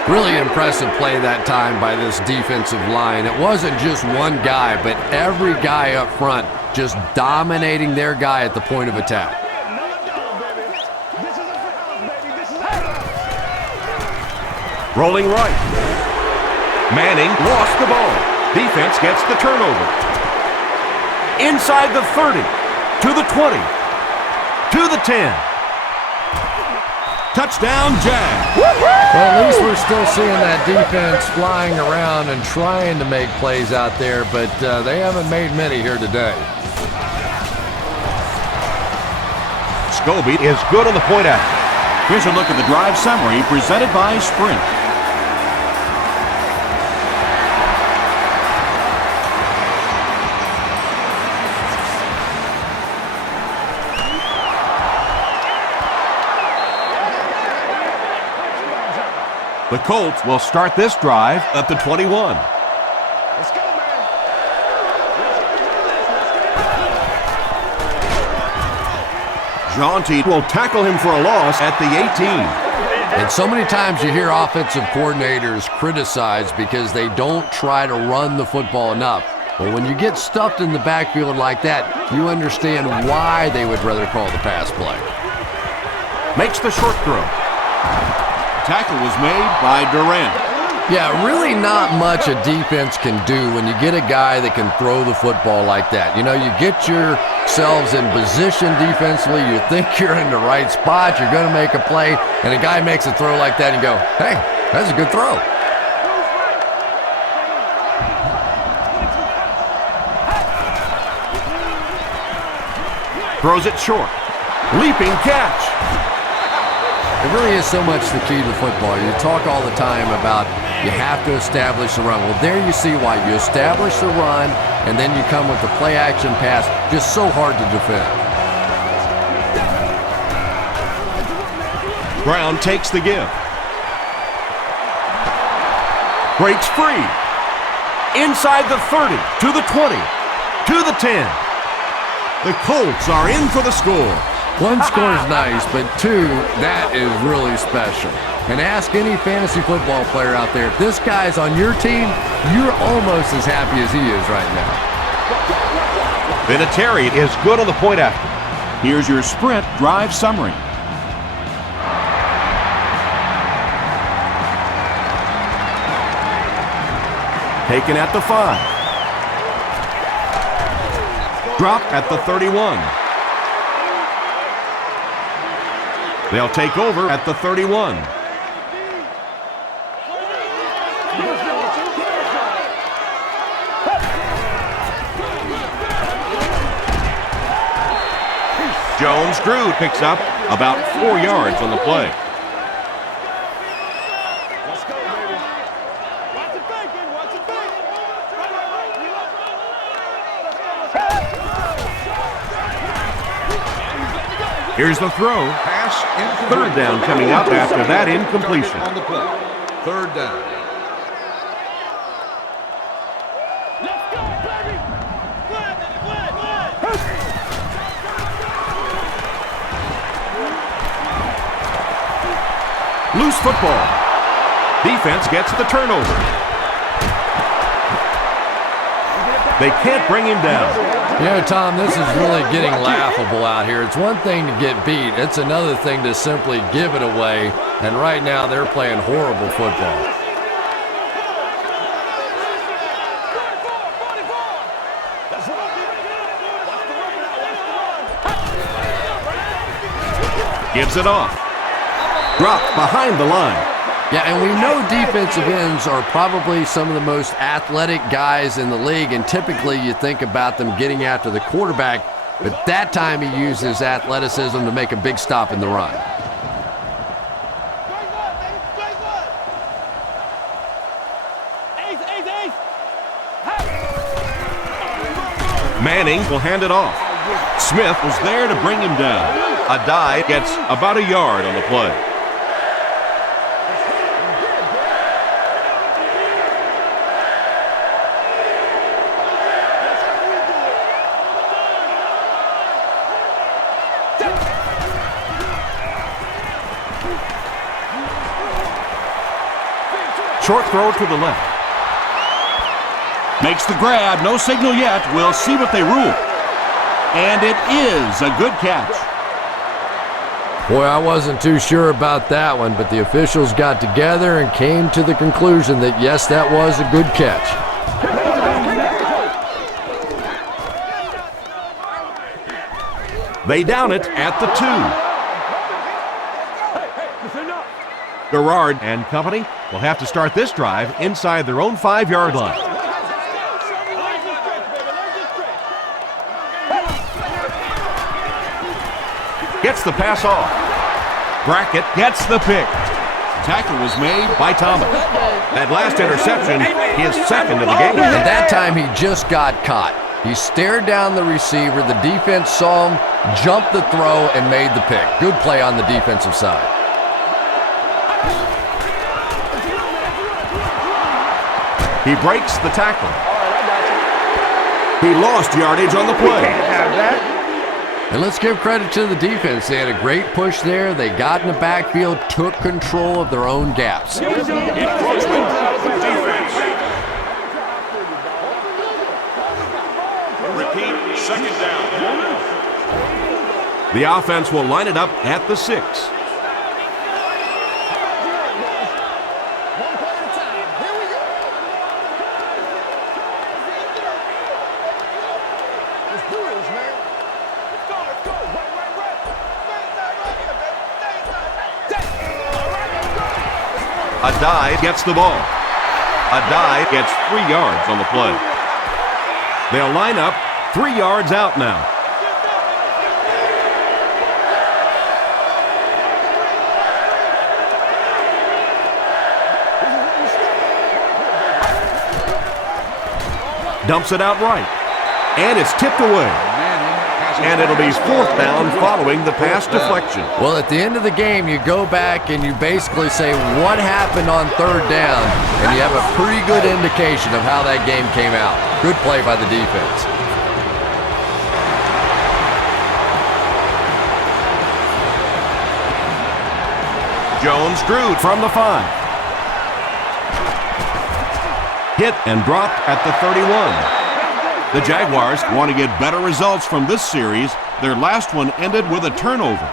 Really impressive play that time by this defensive line. It wasn't just one guy, but every guy up front just dominating their guy at the point of attack. Rolling right. Manning lost the ball. Defense gets the turnover. Inside the 30, to the 20, to the 10. Touchdown, Jag. Well, at least we're still seeing that defense flying around and trying to make plays out there, but they haven't made many here today. Scobie is good on the point after. Here's a look at the drive summary presented by Sprint. The Colts will start this drive at the 21. Let's go, man. Jaunty will tackle him for a loss at the 18. And so many times you hear offensive coordinators criticized because they don't try to run the football enough. But when you get stuffed in the backfield like that, you understand why they would rather call the pass play. Makes the short throw. Tackle was made by Durant. Yeah, really not much a defense can do when you get a guy that can throw the football like that. You know, you get yourselves in position defensively, you think you're in the right spot, you're going to make a play, and a guy makes a throw like that and you go, hey, that's a good throw. Throws it short. Leaping catch. It really is so much the key to football. You talk all the time about you have to establish the run. Well, there you see why. You establish the run, and then you come with the play-action pass. Just so hard to defend. Brown takes the give. Breaks free. Inside the 30, to the 20, to the 10. The Colts are in for the score. One score's nice, but two, that is really special. And ask any fantasy football player out there, if this guy's on your team, you're almost as happy as he is right now. Vinatieri is good on the point after. Here's your Sprint drive summary. Taken at the 5. Dropped at the 31. They'll take over at the 31. Jones-Drew picks up about 4 yards on the play. Let's go, baby. Watch the thinking. Here's the throw. Pass incomplete. Third down coming up after that incompletion. On the play. Third down. Let's go, baby! Loose football. Defense gets the turnover. They can't bring him down. You know, Tom, this is really getting laughable out here. It's one thing to get beat. It's another thing to simply give it away. And right now, they're playing horrible football. Gives it off. Dropped behind the line. Yeah, and we know defensive ends are probably some of the most athletic guys in the league, and typically you think about them getting after the quarterback, but that time he uses athleticism to make a big stop in the run. Manning will hand it off. Smith was there to bring him down. A dive gets about a yard on the play. Short throw to the left. Makes the grab. No signal yet. We'll see what they rule. And it is a good catch. Boy, I wasn't too sure about that one, but the officials got together and came to the conclusion that, yes, that was a good catch. They down it at the 2. Garrard and company will have to start this drive inside their own 5-yard line. Gets the pass off. Brackett gets the pick. Tackle was made by Thomas. That last interception, his second of the game. And that time he just got caught. He stared down the receiver, the defense saw him, jumped the throw, and made the pick. Good play on the defensive side. He breaks the tackle. He lost yardage on the play. And let's give credit to the defense. They had a great push there. They got in the backfield, took control of their own gaps. Encroachment. Defense. Repeat, second down. The offense will line it up at the 6. A dive gets the ball. A dive gets 3 yards on the play. They'll line up 3 yards out now. Dumps it out right. And it's tipped away. And it'll be 4th down following the pass deflection. Well, at the end of the game, you go back and you basically say what happened on 3rd down, and you have a pretty good indication of how that game came out. Good play by the defense. Jones screwed from the 5. Hit and dropped at the 31. The Jaguars want to get better results from this series. Their last one ended with a turnover.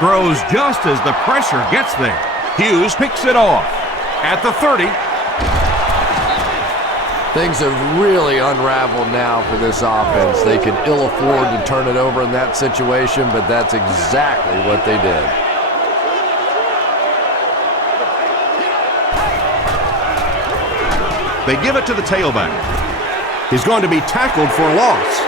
Throws just as the pressure gets there. Hughes picks it off at the 30. Things have really unraveled now for this offense. They could ill afford to turn it over in that situation, but that's exactly what they did. They give it to the tailback. He's going to be tackled for a loss.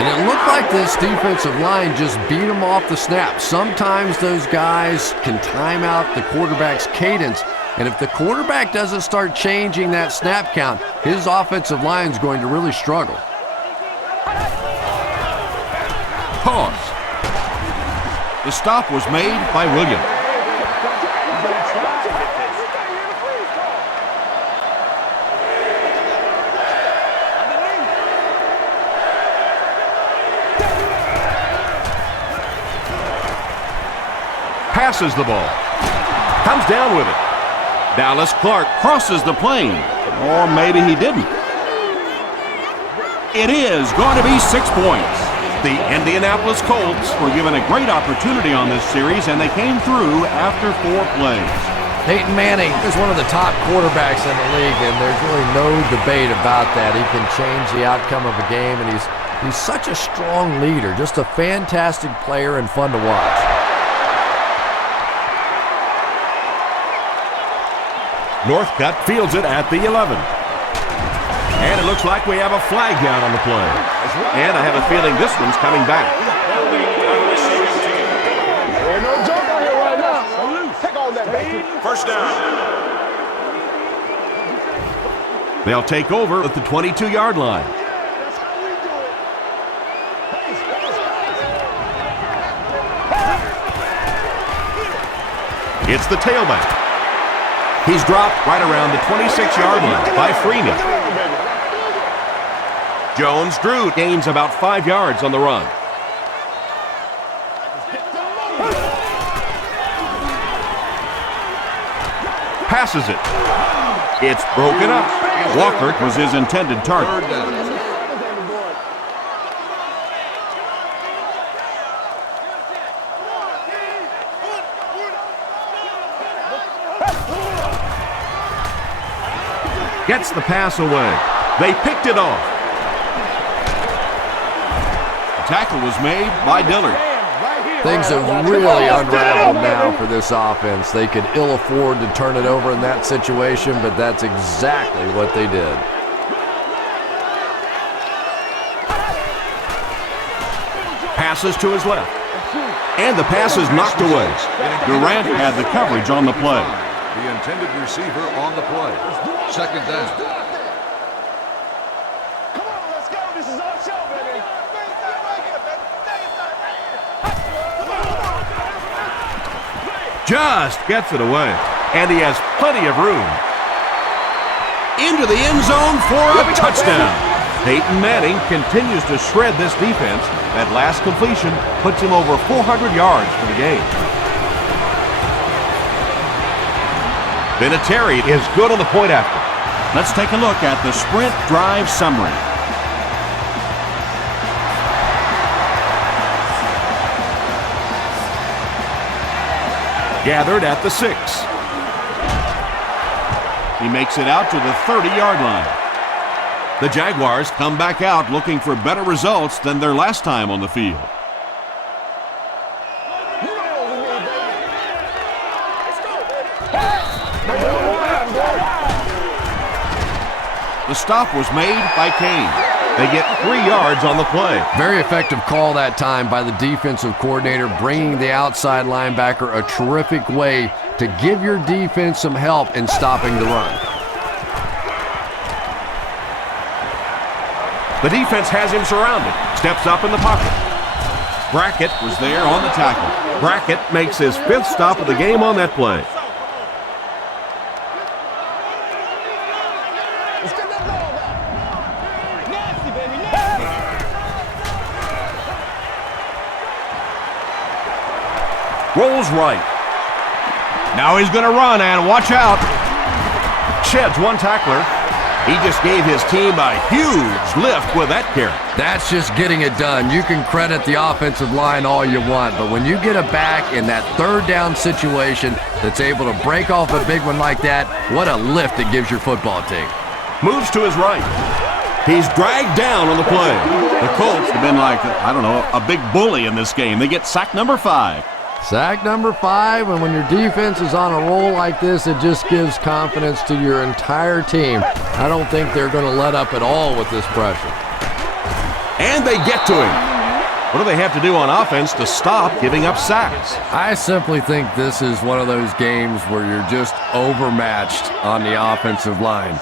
And it looked like this defensive line just beat him off the snap. Sometimes those guys can time out the quarterback's cadence, And if the quarterback doesn't start changing that snap count, his offensive line is going to really struggle. Pause. The stop was made by Williams. Passes the ball. Comes down with it. Dallas Clark crosses the plane. Or maybe he didn't. It is going to be 6 points. The Indianapolis Colts were given a great opportunity on this series, and they came through after 4 plays. Peyton Manning is one of the top quarterbacks in the league, and there's really no debate about that. He can change the outcome of a game, and he's such a strong leader, just a fantastic player and fun to watch. Northcutt fields it at the 11. And it looks like we have a flag down on the play. And I have a feeling this one's coming back. Ain't no joke out here right now. Take on that, baby. First down. They'll take over at the 22-yard line. That's how we do it. It's the tailback. He's dropped right around the 26-yard line by Freeman. Jones-Drew gains about 5 yards on the run. Passes it. It's broken up. Walker was his intended target. Gets the pass away. They picked it off. The tackle was made by Dillard. Things have really unraveled now for this offense. They could ill afford to turn it over in that situation, but that's exactly what they did. Passes to his left. And the pass is knocked away. Durant had the coverage on the play. The intended receiver on the play. Second down. Come on, let's go. This is our show, baby. Just gets it away. And he has plenty of room. Into the end zone for a touchdown. Peyton Manning continues to shred this defense. That last completion puts him over 400 yards for the game. Vinatieri is good on the point after. Let's take a look at the sprint drive summary. Gathered at the 6. He makes it out to the 30-yard line. The Jaguars come back out looking for better results than their last time on the field. The stop was made by Kane. They get 3 yards on the play. Very effective call that time by the defensive coordinator, bringing the outside linebacker a terrific way to give your defense some help in stopping the run. The defense has him surrounded. Steps up in the pocket. Brackett was there on the tackle. Brackett makes his 5th stop of the game on that play. Rolls right. Now he's going to run, and watch out. Sheds one tackler. He just gave his team a huge lift with that carry. That's just getting it done. You can credit the offensive line all you want, but when you get a back in that 3rd down situation that's able to break off a big one like that, what a lift it gives your football team. Moves to his right. He's dragged down on the play. The Colts have been like, I don't know, a big bully in this game. They get sack number 5. Sack number 5, and when your defense is on a roll like this, it just gives confidence to your entire team. I don't think they're going to let up at all with this pressure. And they get to him. What do they have to do on offense to stop giving up sacks? I simply think this is one of those games where you're just overmatched on the offensive line.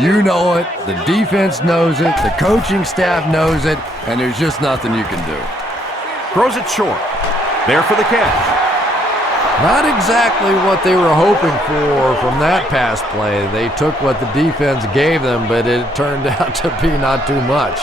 You know it, the defense knows it, the coaching staff knows it, and there's just nothing you can do. Throws it short. There for the catch. Not exactly what they were hoping for from that pass play. They took what the defense gave them, but it turned out to be not too much.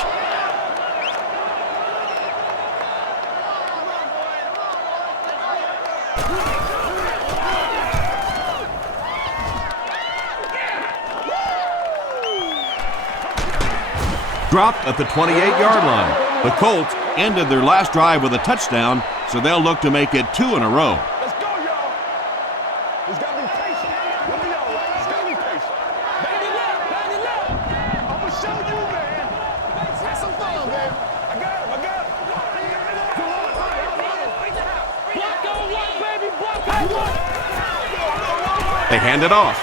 Dropped at the 28-yard line. The Colts ended their last drive with a touchdown, so they'll look to make it 2 in a row. Let's go, y'all. It's got to be patient. We'll be all right. It's got to be patient. Baby left. I'm going to show you, man. Have some fun, man. I got him. Block on one, baby. Block on one. They hand it off.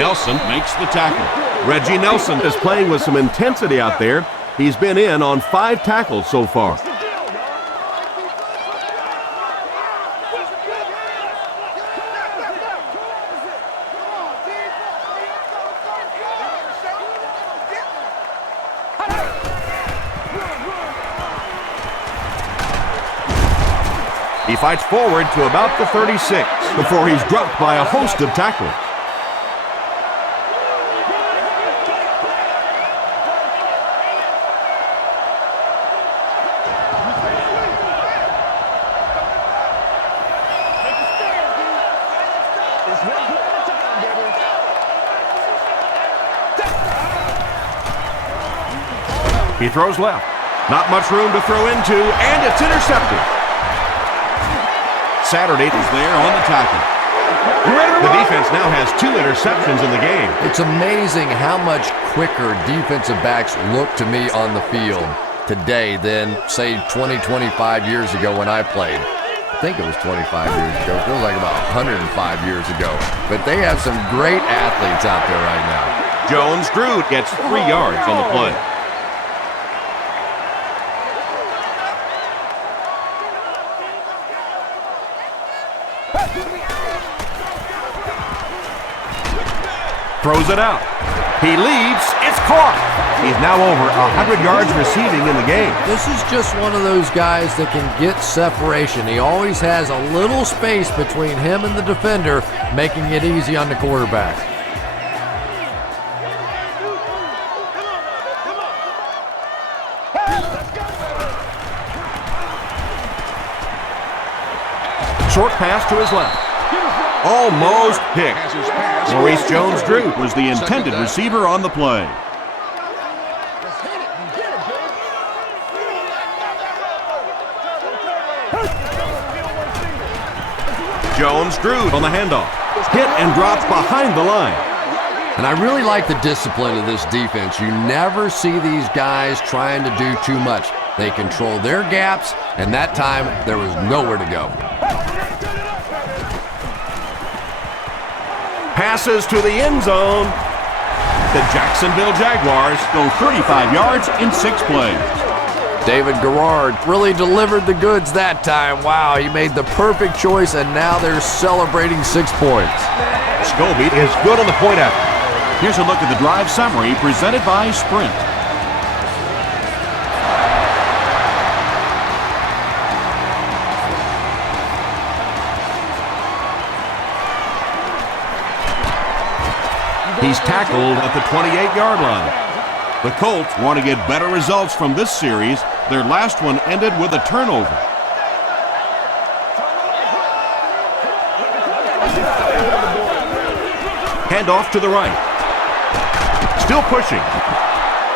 Nelson makes the tackle. Reggie Nelson is playing with some intensity out there. He's been in on 5 tackles so far. He fights forward to about the 36 before he's dropped by a host of tackles. He throws left. Not much room to throw into, and it's intercepted. Saturday is there on the tackle. The defense now has 2 interceptions in the game. It's amazing how much quicker defensive backs look to me on the field today than, say, 20, 25 years ago when I played. I think it was 25 years ago. It feels like about 105 years ago. But they have some great athletes out there right now. Jones-Drew gets 3 yards on the play. Throws it out. He leaps. It's caught. He's now over 100 yards receiving in the game. This is just one of those guys that can get separation. He always has a little space between him and the defender, making it easy on the quarterback. Short pass to his left. Almost picked. Maurice Jones-Drew was the intended receiver on the play. Jones-Drew on the handoff. Hit and dropped behind the line. And I really like the discipline of this defense. You never see these guys trying to do too much. They control their gaps, and that time there was nowhere to go. Passes to the end zone. The Jacksonville Jaguars go 35 yards in 6 plays. David Garrard really delivered the goods that time. Wow, he made the perfect choice, and now they're celebrating 6 points. Scobie is good on the point after. Here's a look at the drive summary presented by Sprint. He's tackled at the 28-yard line. The Colts want to get better results from this series. Their last one ended with a turnover. Handoff to the right. Still pushing.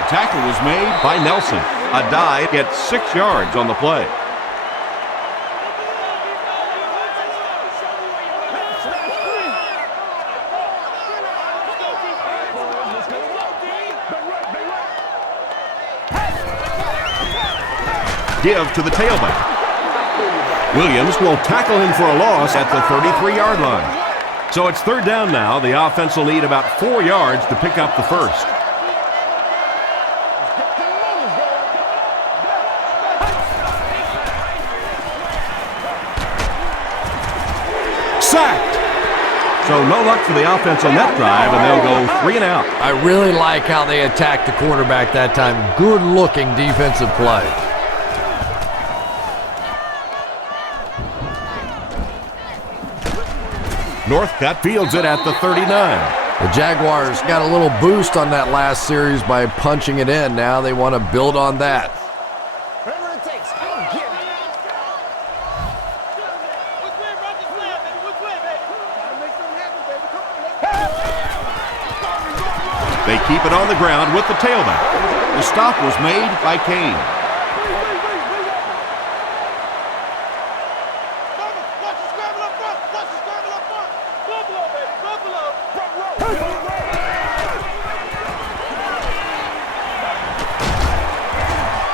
The tackle was made by Nelson. A dive gets 6 yards on the play. Give to the tailback. Williams will tackle him for a loss at the 33-yard line. So it's 3rd down now. The offense will need about 4 yards to pick up the first. So no luck for the offense on that drive, and they'll go 3 and out. I really like how they attacked the quarterback that time. Good-looking defensive play. Northcutt fields it at the 39. The Jaguars got a little boost on that last series by punching it in. Now they want to build on that. Whatever it takes, I'll get it. Which way, bro? Just play, baby. Which way, baby? Gotta make something happen, baby. Come on, They keep it on the ground with the tailback. The stop was made by Kane. Watch the scramble up front. Watch the scramble up front. Buffalo, baby. Buffalo.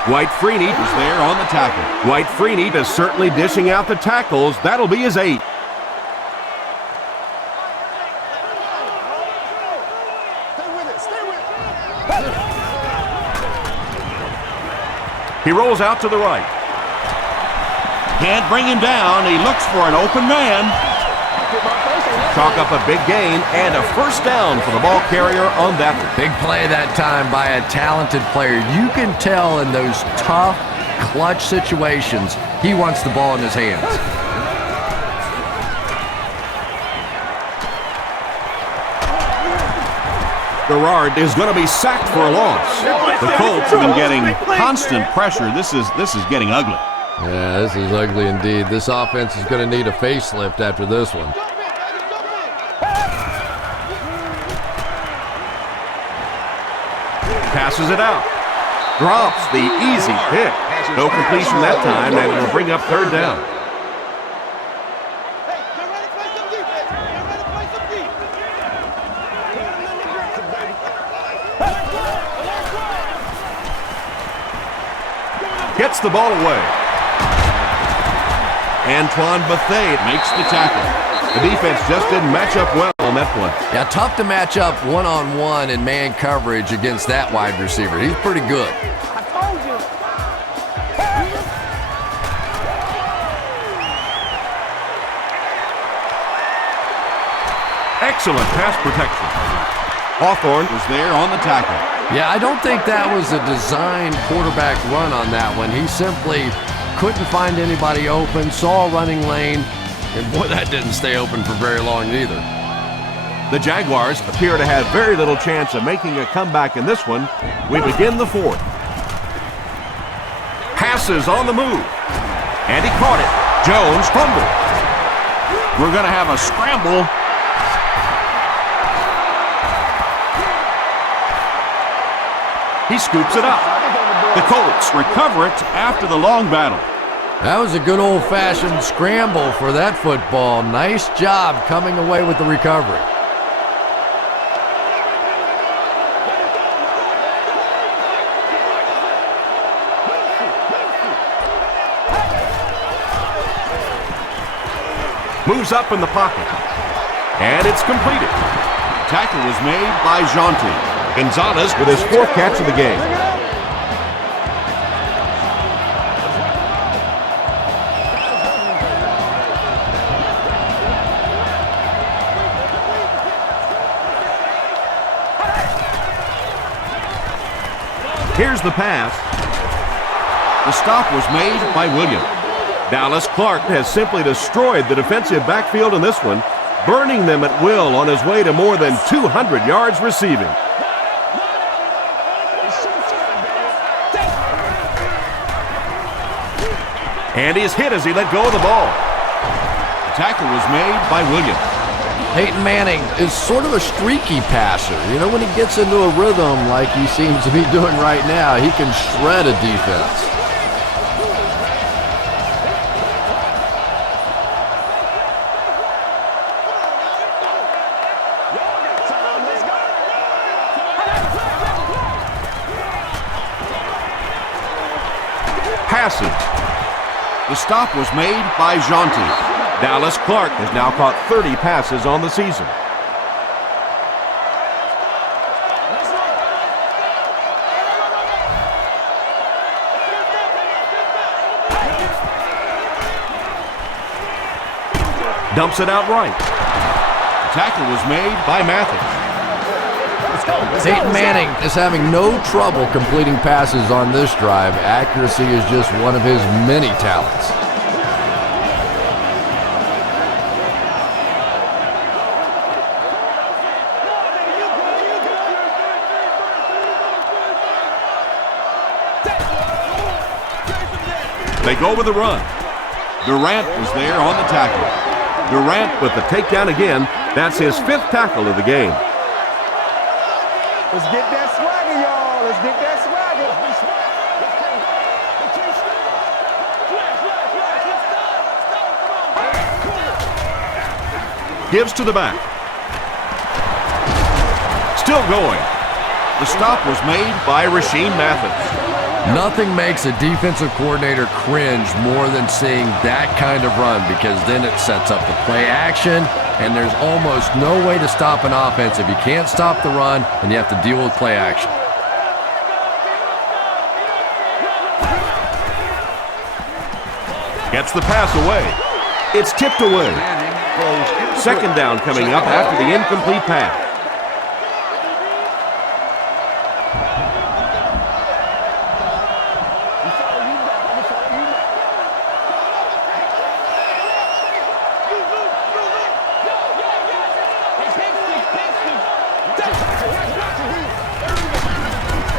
Dwight Freeney is there on the tackle. Dwight Freeney is certainly dishing out the tackles. That'll be his 8th. Stay with it. Stay with it. He rolls out to the right. Can't bring him down. He looks for an open man. Chalk up a big gain and a first down for the ball carrier on that one. Big play that time by a talented player. You can tell in those tough, clutch situations, he wants the ball in his hands. Garrard is going to be sacked for a loss. The Colts have been getting constant pressure. This is getting ugly. Yeah, this is ugly indeed. This offense is going to need a facelift after this one. Passes it out. Drops the easy pick. No completion that time, and it'll bring up 3rd down. Hey, get ready to play some defense. Get ready to play some defense. Gets the ball away. Antoine Bethea makes the tackle. The defense just didn't match up well on that play. Yeah, tough to match up one-on-one in man coverage against that wide receiver. He's pretty good. I told you. Excellent pass protection. Hawthorne was there on the tackle. Yeah, I don't think that was a designed quarterback run on that one. He simply couldn't find anybody open, saw a running lane, and boy, that didn't stay open for very long either. The Jaguars appear to have very little chance of making a comeback in this one. We begin the 4th. Passes on the move. And he caught it. Jones fumbled. We're going to have a scramble. He scoops it up. The Colts recover it after the long battle. That was a good old-fashioned scramble for that football. Nice job coming away with the recovery. Moves up in the pocket. And it's completed. Tackle was made by Jonte. Gonzalez with his 4th catch of the game. Here's the pass. The stop was made by Williams. Dallas Clark has simply destroyed the defensive backfield in this one, burning them at will on his way to more than 200 yards receiving. And he's hit as he let go of the ball. The tackle was made by Williams. Peyton Manning is sort of a streaky passer. You know, when he gets into a rhythm like he seems to be doing right now, he can shred a defense. Passes. The stop was made by Jonte. Dallas Clark has now caught 30 passes on the season. Dumps it out right. The Tackle was made by Mathis. Peyton Manning is having no trouble completing passes on this drive. Accuracy is just one of his many talents. They go with the run. Durant was there on the tackle. Durant with the takedown again. That's his 5th tackle of the game. Let's get that swagger, y'all. Let's get that swagger. Gives to the back. Still going. The stop was made by Rasheem Mathis. Nothing makes a defensive coordinator cringe more than seeing that kind of run, because then it sets up the play action, and there's almost no way to stop an offense if you can't stop the run and you have to deal with play action. Gets the pass away. It's tipped away. 2nd down coming up after the incomplete pass.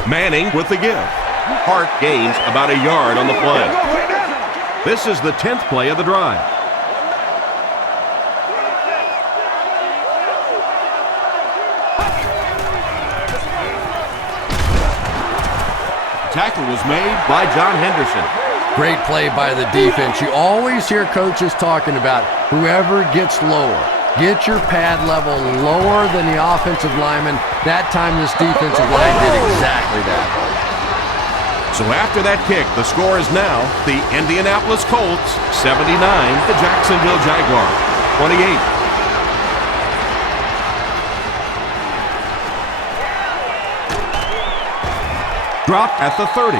Manning with the give. Hart gains about a yard on the play. This is the 10th play of the drive. Tackle was made by John Henderson. Great play by the defense. You always hear coaches talking about whoever gets lower. Get your pad level lower than the offensive lineman. That time this defensive line did exactly that. So after that kick, the score is now the Indianapolis Colts 79, the Jacksonville Jaguars 28. Drop at the 30.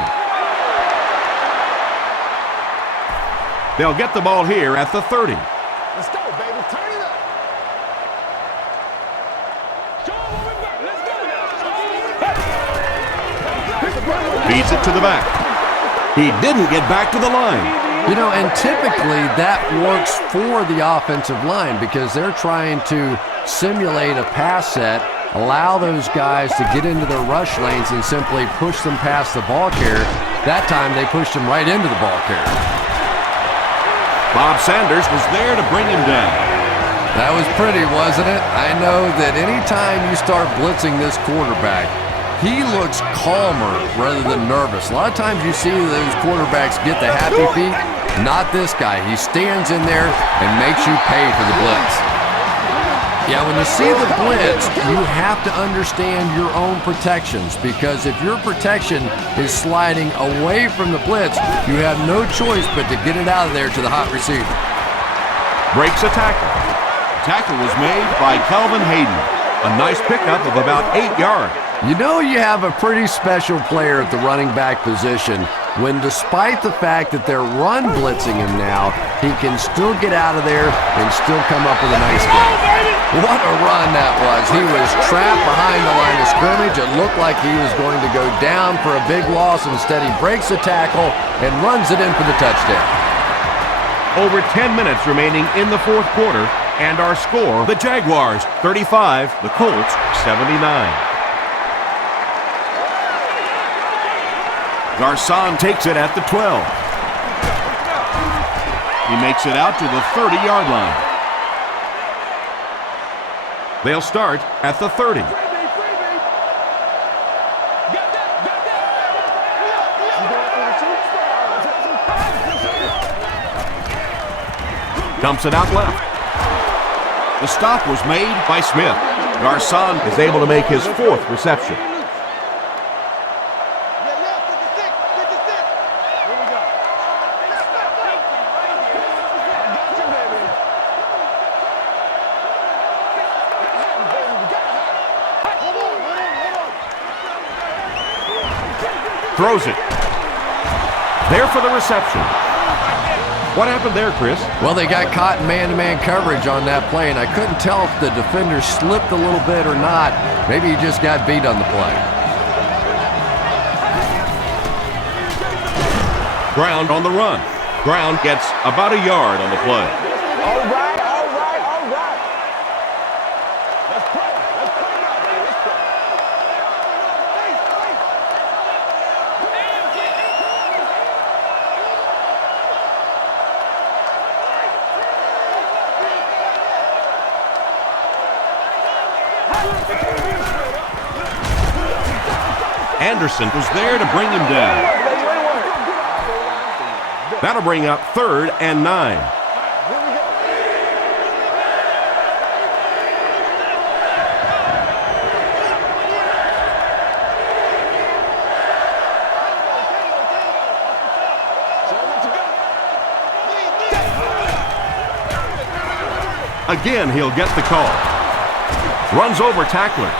They'll get the ball here at the 30. Let's go, baby. Turn it up. Feeds it to the back. He didn't get back to the line. You know, and typically that works for the offensive line because they're trying to simulate a pass set, allow those guys to get into their rush lanes and simply push them past the ball carrier. That time they pushed him right into the ball carrier. Bob Sanders was there to bring him down. That was pretty, wasn't it? I know that anytime you start blitzing this quarterback, he looks calmer rather than nervous. A lot of times you see those quarterbacks get the happy feet. Not this guy. He stands in there and makes you pay for the blitz. Yeah, when you see the blitz, you have to understand your own protections, because if your protection is sliding away from the blitz, you have no choice but to get it out of there to the hot receiver. Breaks a tackle. Tackle was made by Calvin Hayden. A nice pickup of about 8 yards. You know you have a pretty special player at the running back position when, despite the fact that they're run blitzing him now, he can still get out of there and still come up with a nice game. What a run that was. He was trapped behind the line of scrimmage. It looked like he was going to go down for a big loss. Instead, he breaks the tackle and runs it in for the touchdown. Over 10 minutes remaining in the 4th quarter, and our score, the Jaguars 35, the Colts 79. Garcon takes it at the 12. He makes it out to the 30-yard line. They'll start at the 30. Dumps it out left. The stop was made by Smith. Garcon is able to make his 4th reception. Throws it. There for the reception. What happened there, Chris? Well, they got caught in man-to-man coverage on that play, and I couldn't tell if the defender slipped a little bit or not. Maybe he just got beat on the play. Brown on the run. Brown gets about a yard on the play. All right. Let's play. Let's play now, baby. Let's play. Anderson was there to bring him down. That'll bring up 3rd and 9. Again, he'll get the call. Runs over tackler.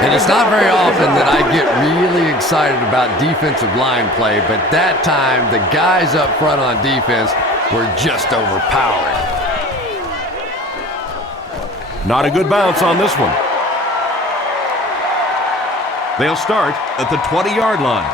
And it's not very often that I get really excited about defensive line play, but that time the guys up front on defense were just overpowering. Not a good bounce on this one. They'll start at the 20-yard line.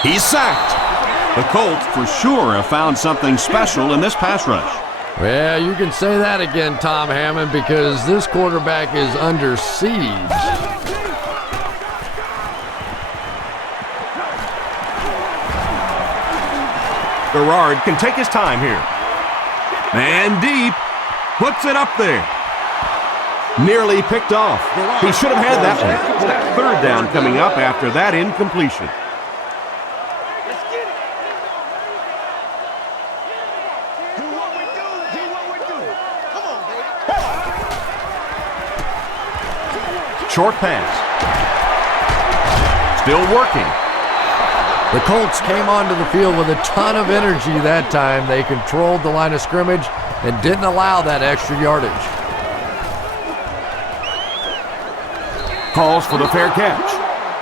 He's sacked. The Colts for sure have found something special in this pass rush. Well, you can say that again, Tom Hammond, because this quarterback is under siege. Garrard can take his time here. Man deep. Puts it up there. Nearly picked off. He should have had that one. That 3rd down coming up after that incompletion. Short pass. Still working. The Colts came onto the field with a ton of energy that time. They controlled the line of scrimmage and didn't allow that extra yardage. Calls for the fair catch.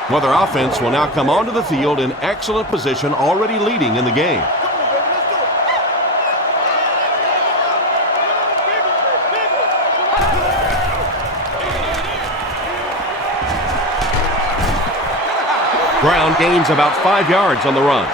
Well, their offense will now come onto the field in excellent position, already leading in the game. Brown gains about 5 yards on the run.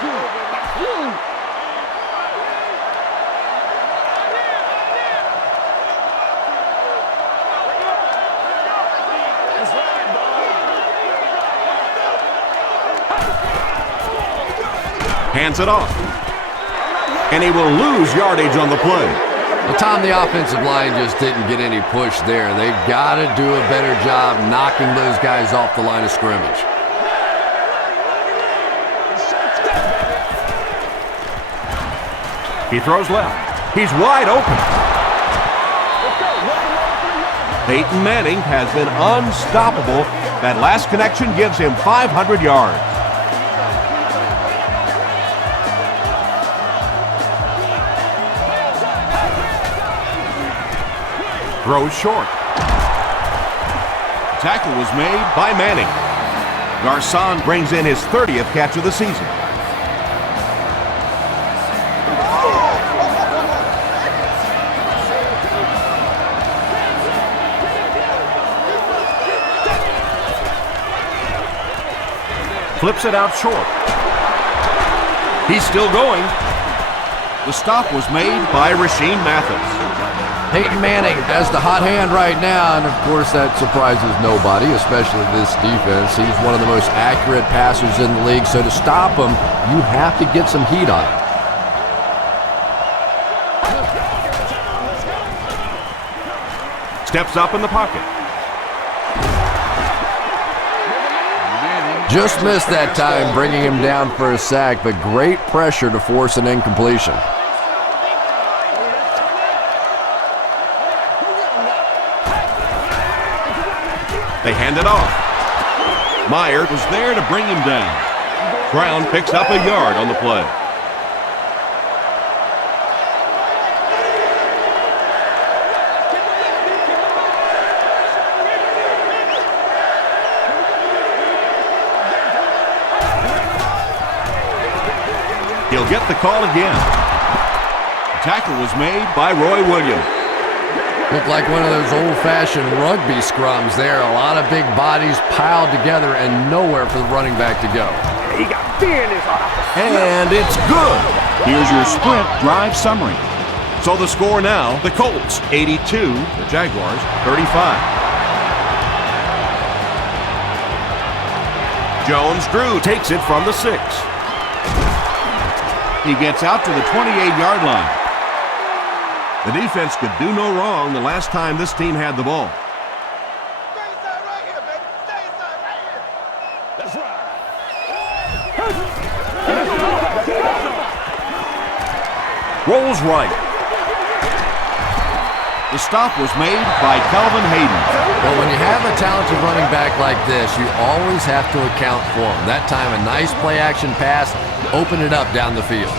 Hands it off. And he will lose yardage on the play. Well, Tom, the offensive line just didn't get any push there. They've got to do a better job knocking those guys off the line of scrimmage. He throws left. He's wide open. Peyton Manning has been unstoppable. That last connection gives him 500 yards. Throws short. Tackle was made by Manning. Garcon brings in his 30th catch of the season. Flips it out short. He's still going. The stop was made by Rasheem Mathis. Peyton Manning has the hot hand right now, and of course that surprises nobody, especially this defense. He's one of the most accurate passers in the league, so to stop him, you have to get some heat on him. Steps up in the pocket. Just missed that time, bringing him down for a sack, but great pressure to force an incompletion. They hand it off. Meyer was there to bring him down. Brown picks up a yard on the play. get the call again. The tackle was made by Roy Williams. Looked like one of those old-fashioned rugby scrums there. A lot of big bodies piled together and nowhere for the running back to go. He got fear in his heart. And it's good. Here's your sprint drive summary. So the score now, the Colts 82, the Jaguars 35. Jones-Drew takes it from the 6. He gets out to the 28-yard line. The defense could do no wrong the last time this team had the ball. Stay inside right here, baby. Stay inside right here. That's right. Rolls right. The stop was made by Calvin Hayden. Well, when you have a talented running back like this, you always have to account for him. That time, a nice play-action pass opened it up down the field.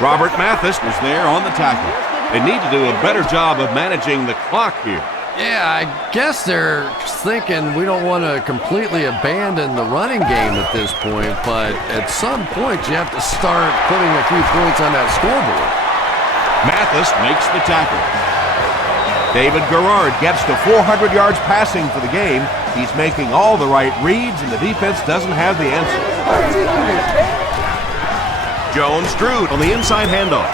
Robert Mathis was there on the tackle. They need to do a better job of managing the clock here. Yeah, I guess they're thinking we don't want to completely abandon the running game at this point, but at some point you have to start putting a few points on that scoreboard. Mathis makes the tackle. David Garrard gets to 400 yards passing for the game. He's making all the right reads, and the defense doesn't have the answer. Jones-Drew on the inside handoff.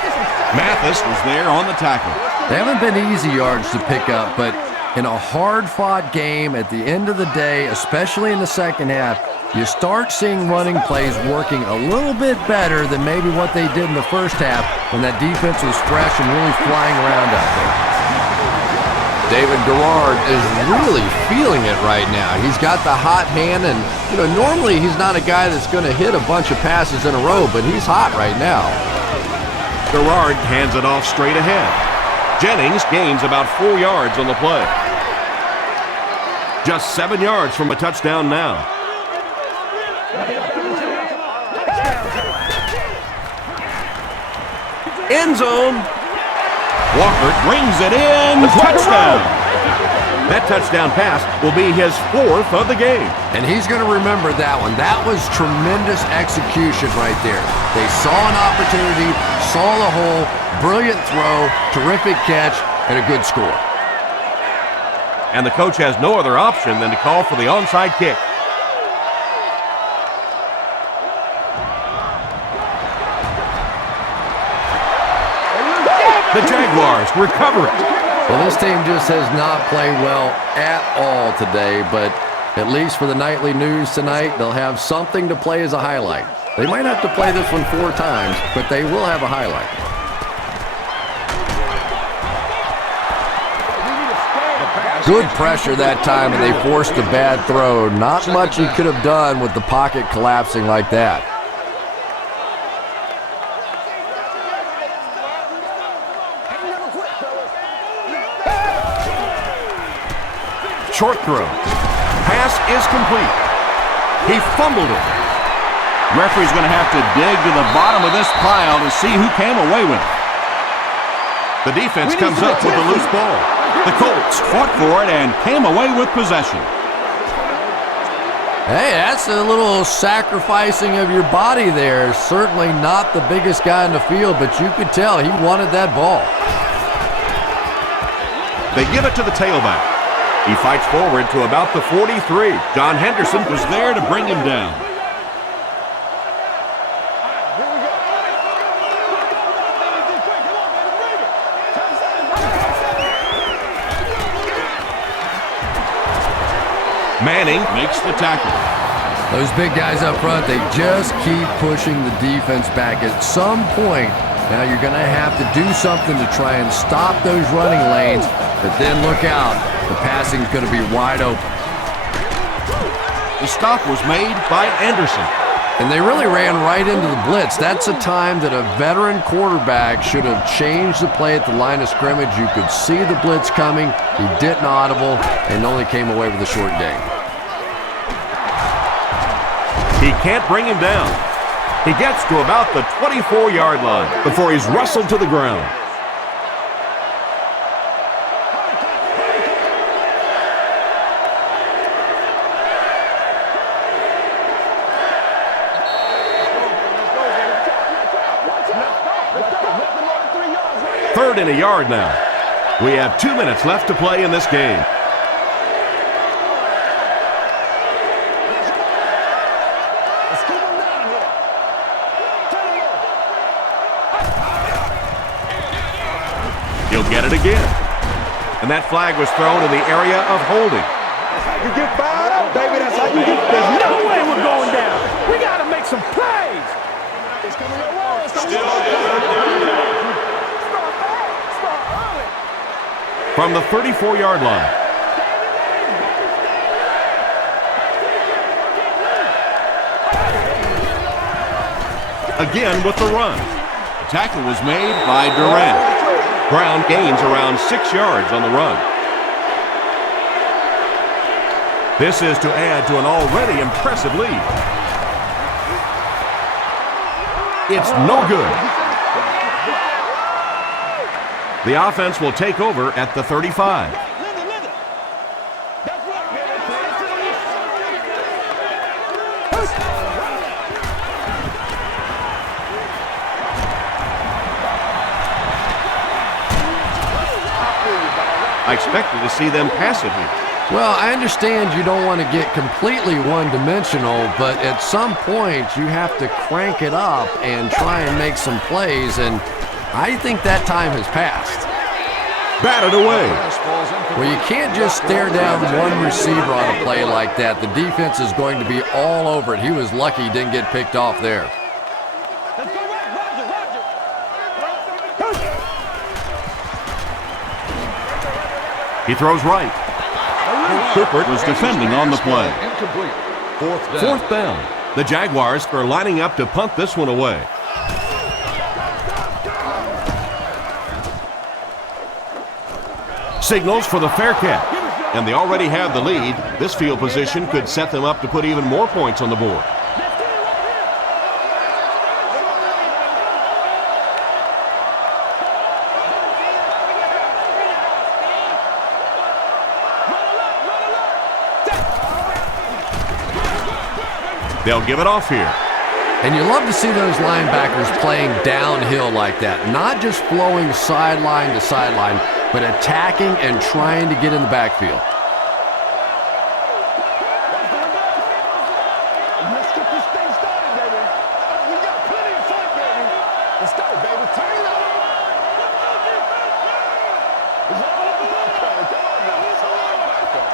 Mathis was there on the tackle. They haven't been easy yards to pick up, but in a hard-fought game at the end of the day, especially in the second half, you start seeing running plays working a little bit better than maybe what they did in the first half when that defense was fresh and really flying around out there. David Garrard is really feeling it right now. He's got the hot hand, and normally he's not a guy that's going to hit a bunch of passes in a row, but he's hot right now. Garrard hands it off straight ahead. Jennings gains about 4 yards on the play. Just 7 yards from a touchdown now. End zone. Walker brings it in. Touchdown. That touchdown pass will be his 4th of the game. And he's going to remember that one. That was tremendous execution right there. They saw an opportunity, saw the hole, brilliant throw, terrific catch, and a good score. And the coach has no other option than to call for the onside kick. The Jaguars recover it. Well, this team just has not played well at all today, but at least for the nightly news tonight, they'll have something to play as a highlight. They might have to play this one 4 times, but they will have a highlight. Good pressure that time, and they forced a bad throw. Not much he could have done with the pocket collapsing like that. Short throw. Pass is complete. He fumbled it. Referee's going to have to dig to the bottom of this pile to see who came away with it. The defense comes up with the loose ball. The Colts fought for it and came away with possession. Hey, that's a little sacrificing of your body there. Certainly not the biggest guy in the field, but you could tell he wanted that ball. They give it to the tailback. He fights forward to about the 43. John Henderson was there to bring him down. Manning makes the tackle. Those big guys up front, they just keep pushing the defense back. At some point, now you're going to have to do something to try and stop those running lanes, but then look out. The passing's going to be wide open. The stop was made by Anderson. And they really ran right into the blitz. That's a time that a veteran quarterback should have changed the play at the line of scrimmage. You could see the blitz coming. He didn't audible and only came away with a short gain. He can't bring him down. He gets to about the 24-yard line before he's wrestled to the ground. 3rd and a yard now. We have 2 minutes left to play in this game. Let's keep him down here. Turn him over. He'll get it again. And that flag was thrown in the area of holding. That's how you get fired up, baby. That's how you get. There's no way we're going down. We got to make some plays. It's coming your way. It's coming your way. Start early. From the 34-yard line. Again with the run. The tackle was made by Durant. Brown gains around 6 yards on the run. This is to add to an already impressive lead. It's no good. The offense will take over at the 35. I expected to see them pass it here. Well, I understand you don't want to get completely one-dimensional, but at some point you have to crank it up and try and make some plays, and I think that time has passed. Batted away. Well, you can't just stare down one receiver on a play like that. The defense is going to be all over it. He was lucky he didn't get picked off there. He throws right. Cooper was defending on the play. Incomplete. Fourth down. The Jaguars are lining up to punt this one away. Signals for the fair catch. And they already have the lead. This field position could set them up to put even more points on the board. They'll give it off here. And you love to see those linebackers playing downhill like that, not just flowing sideline to sideline, but attacking and trying to get in the backfield. Let's get this thing started, baby. We got plenty of fight, baby. Let's go, baby. Turn it up. It's all about background. Come on now. It's all about background.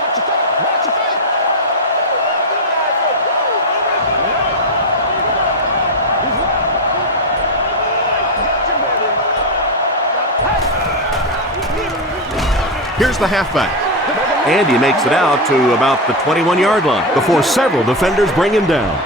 Watch your face. Watch your face. Here's the halfback. And he makes it out to about the 21-yard line before several defenders bring him down.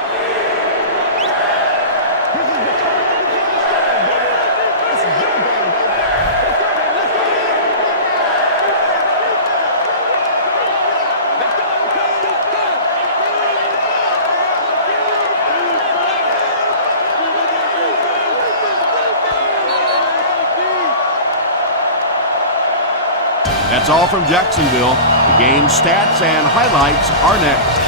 That's all from Jacksonville. The game stats and highlights are next.